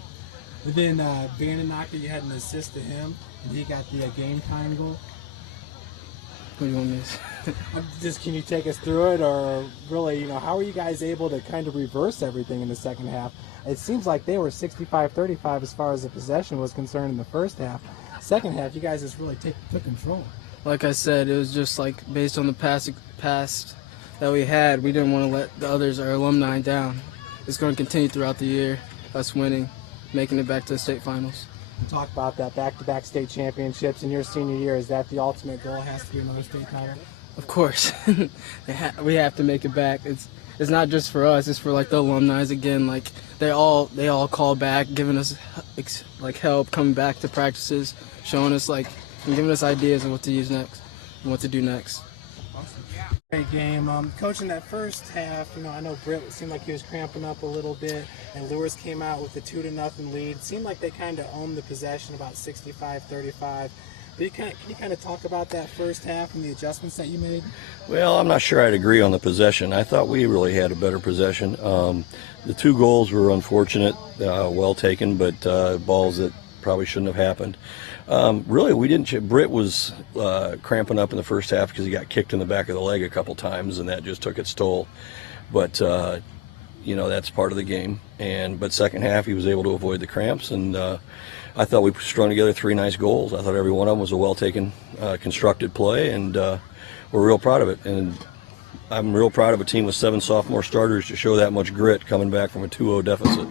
And then Vandennacker, you had an assist to him, and he got the game-tying goal. What do you want me to say? Can you take us through it, or really, how are you guys able to kind of reverse everything in the second half? It seems like they were 65-35 as far as the possession was concerned in the first half. Second half, you guys just really took control. Like I said, it was just based on the past that we had. We didn't want to let the others, our alumni, down. It's going to continue throughout the year, us winning, making it back to the state finals. Talk about that back-to-back state championships in your senior year. Is that the ultimate goal? Has to be another state title? Of course. We have to make it back. It's not just for us. It's for the alumni again. They all call back, giving us help, coming back to practices, showing us and giving us ideas on what to use next and what to do next. Awesome. Great game. Coach, in that first half, I know Britt seemed like he was cramping up a little bit, and Luers came out with a 2-0 lead. It seemed like they kind of owned the possession, about 65-35. Can you kind of talk about that first half and the adjustments that you made? Well, I'm not sure I'd agree on the possession. I thought we really had a better possession. The 2 goals were unfortunate, well taken, but balls that probably shouldn't have happened. Really, we didn't. Britt was cramping up in the first half because he got kicked in the back of the leg a couple times, and that just took its toll. But that's part of the game. But second half, he was able to avoid the cramps, and I thought we strung together 3 nice goals. I thought every one of them was a well-taken, constructed play, and we're real proud of it. And I'm real proud of a team with 7 sophomore starters to show that much grit coming back from a 2-0 deficit.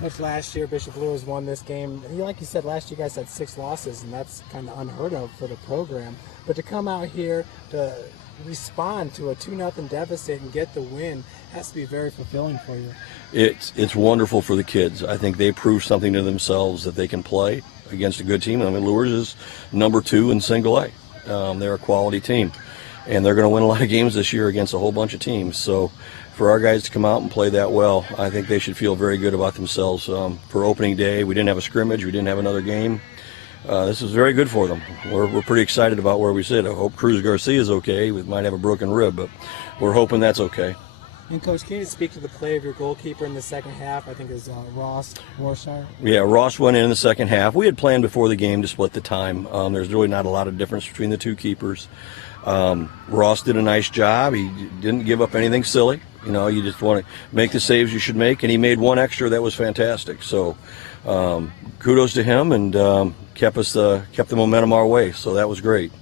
Coach, last year Bishop Luers won this game. Like you said, last year you guys had 6 losses, and that's kind of unheard of for the program. But to come out here to respond to a 2-0 deficit and get the win has to be very fulfilling for you. It's wonderful for the kids. I think they proved something to themselves that they can play against a good team. I mean, Luers is number 2 in single A. They're a quality team, and they're going to win a lot of games this year against a whole bunch of teams. So for our guys to come out and play that well, I think they should feel very good about themselves. For opening day, we didn't have a scrimmage. We didn't have another game. This is very good for them. We're pretty excited about where we sit. I hope Cruz Garcia is okay. We might have a broken rib, but we're hoping that's okay. And Coach, can you speak to the play of your goalkeeper in the second half? I think it was Ross Warshire. Yeah, Ross went in the second half. We had planned before the game to split the time. There's really not a lot of difference between the 2 keepers. Ross did a nice job. He didn't give up anything silly. You just want to make the saves you should make, and he made 1 extra that was fantastic. So kudos to him, and kept the momentum our way. So that was great.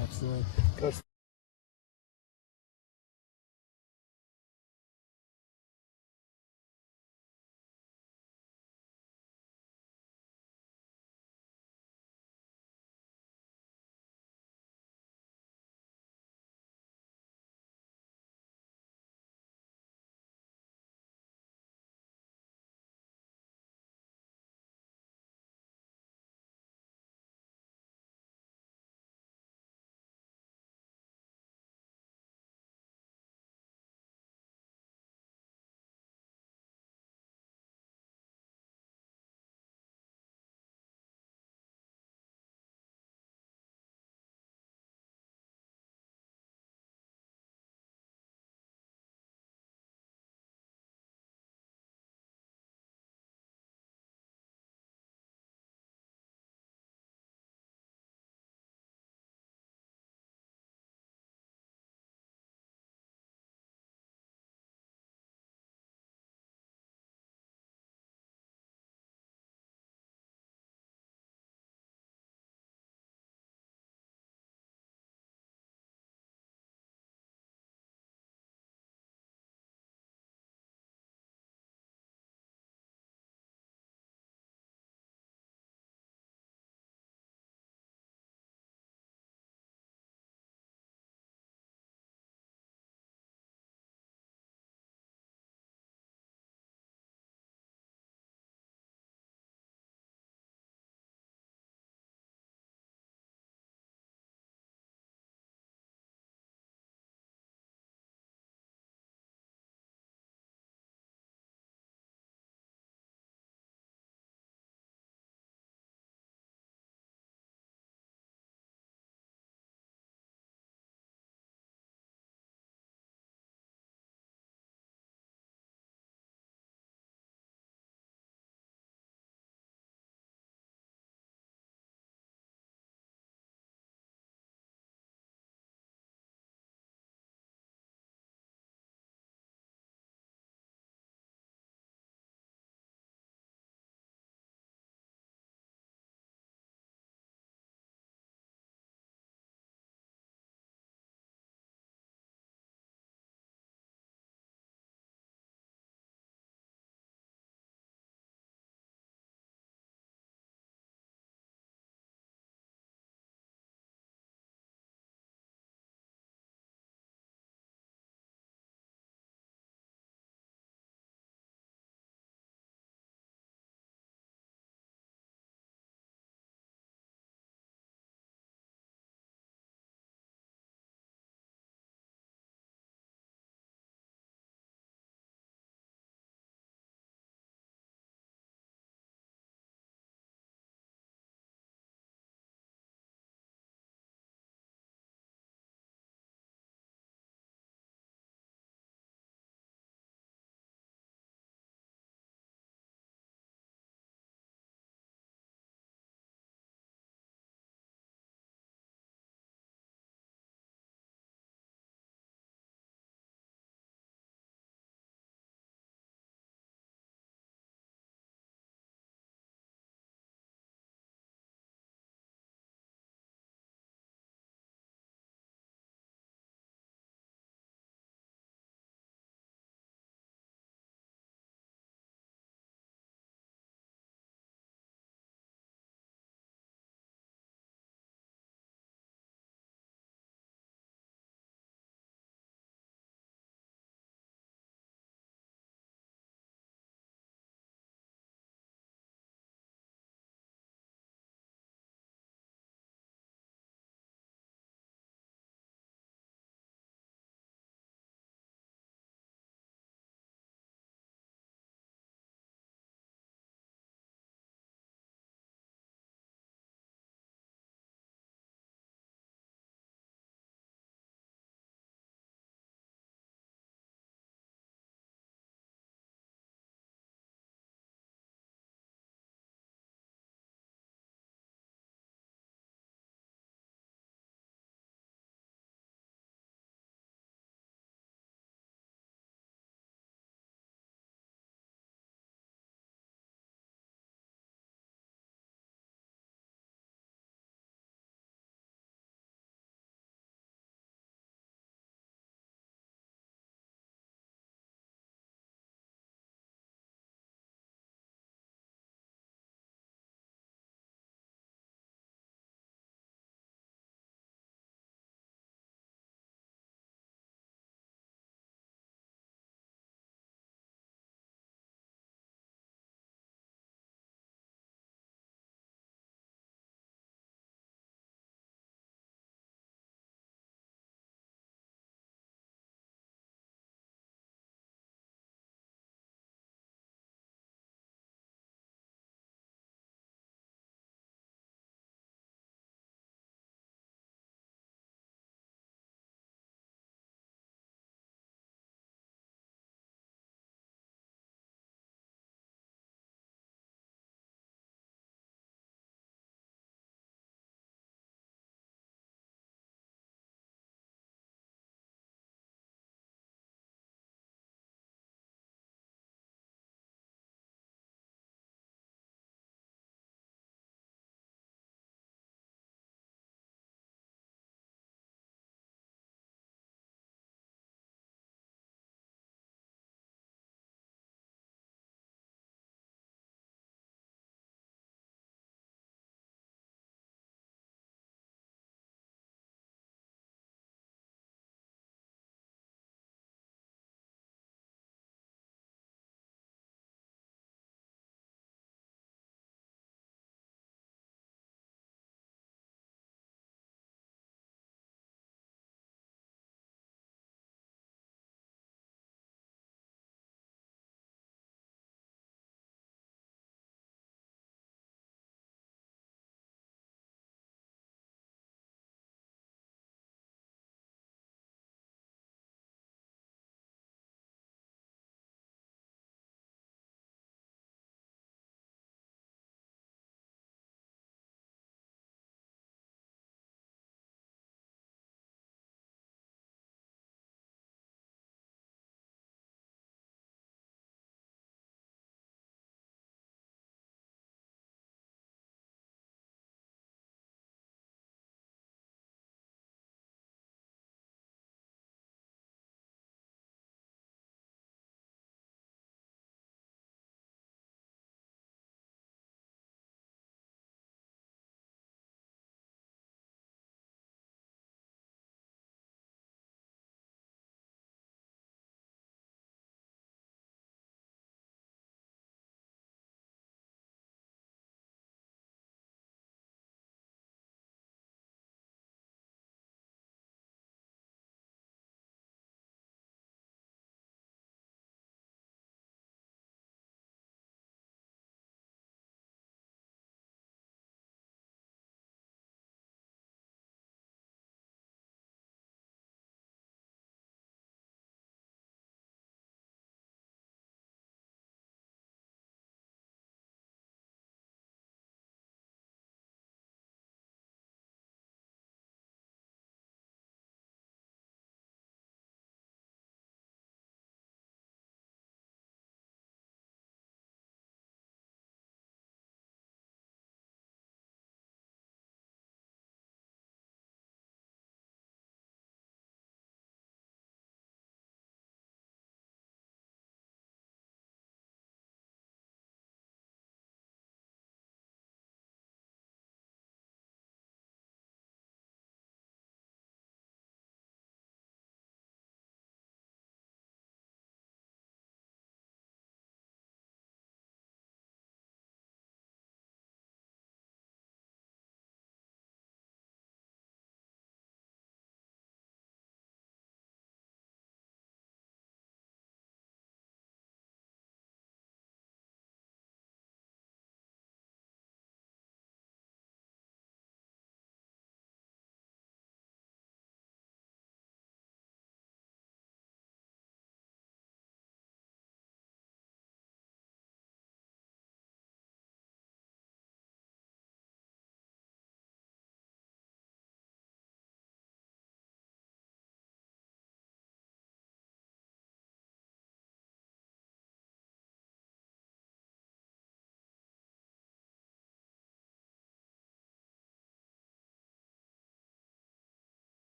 Absolutely.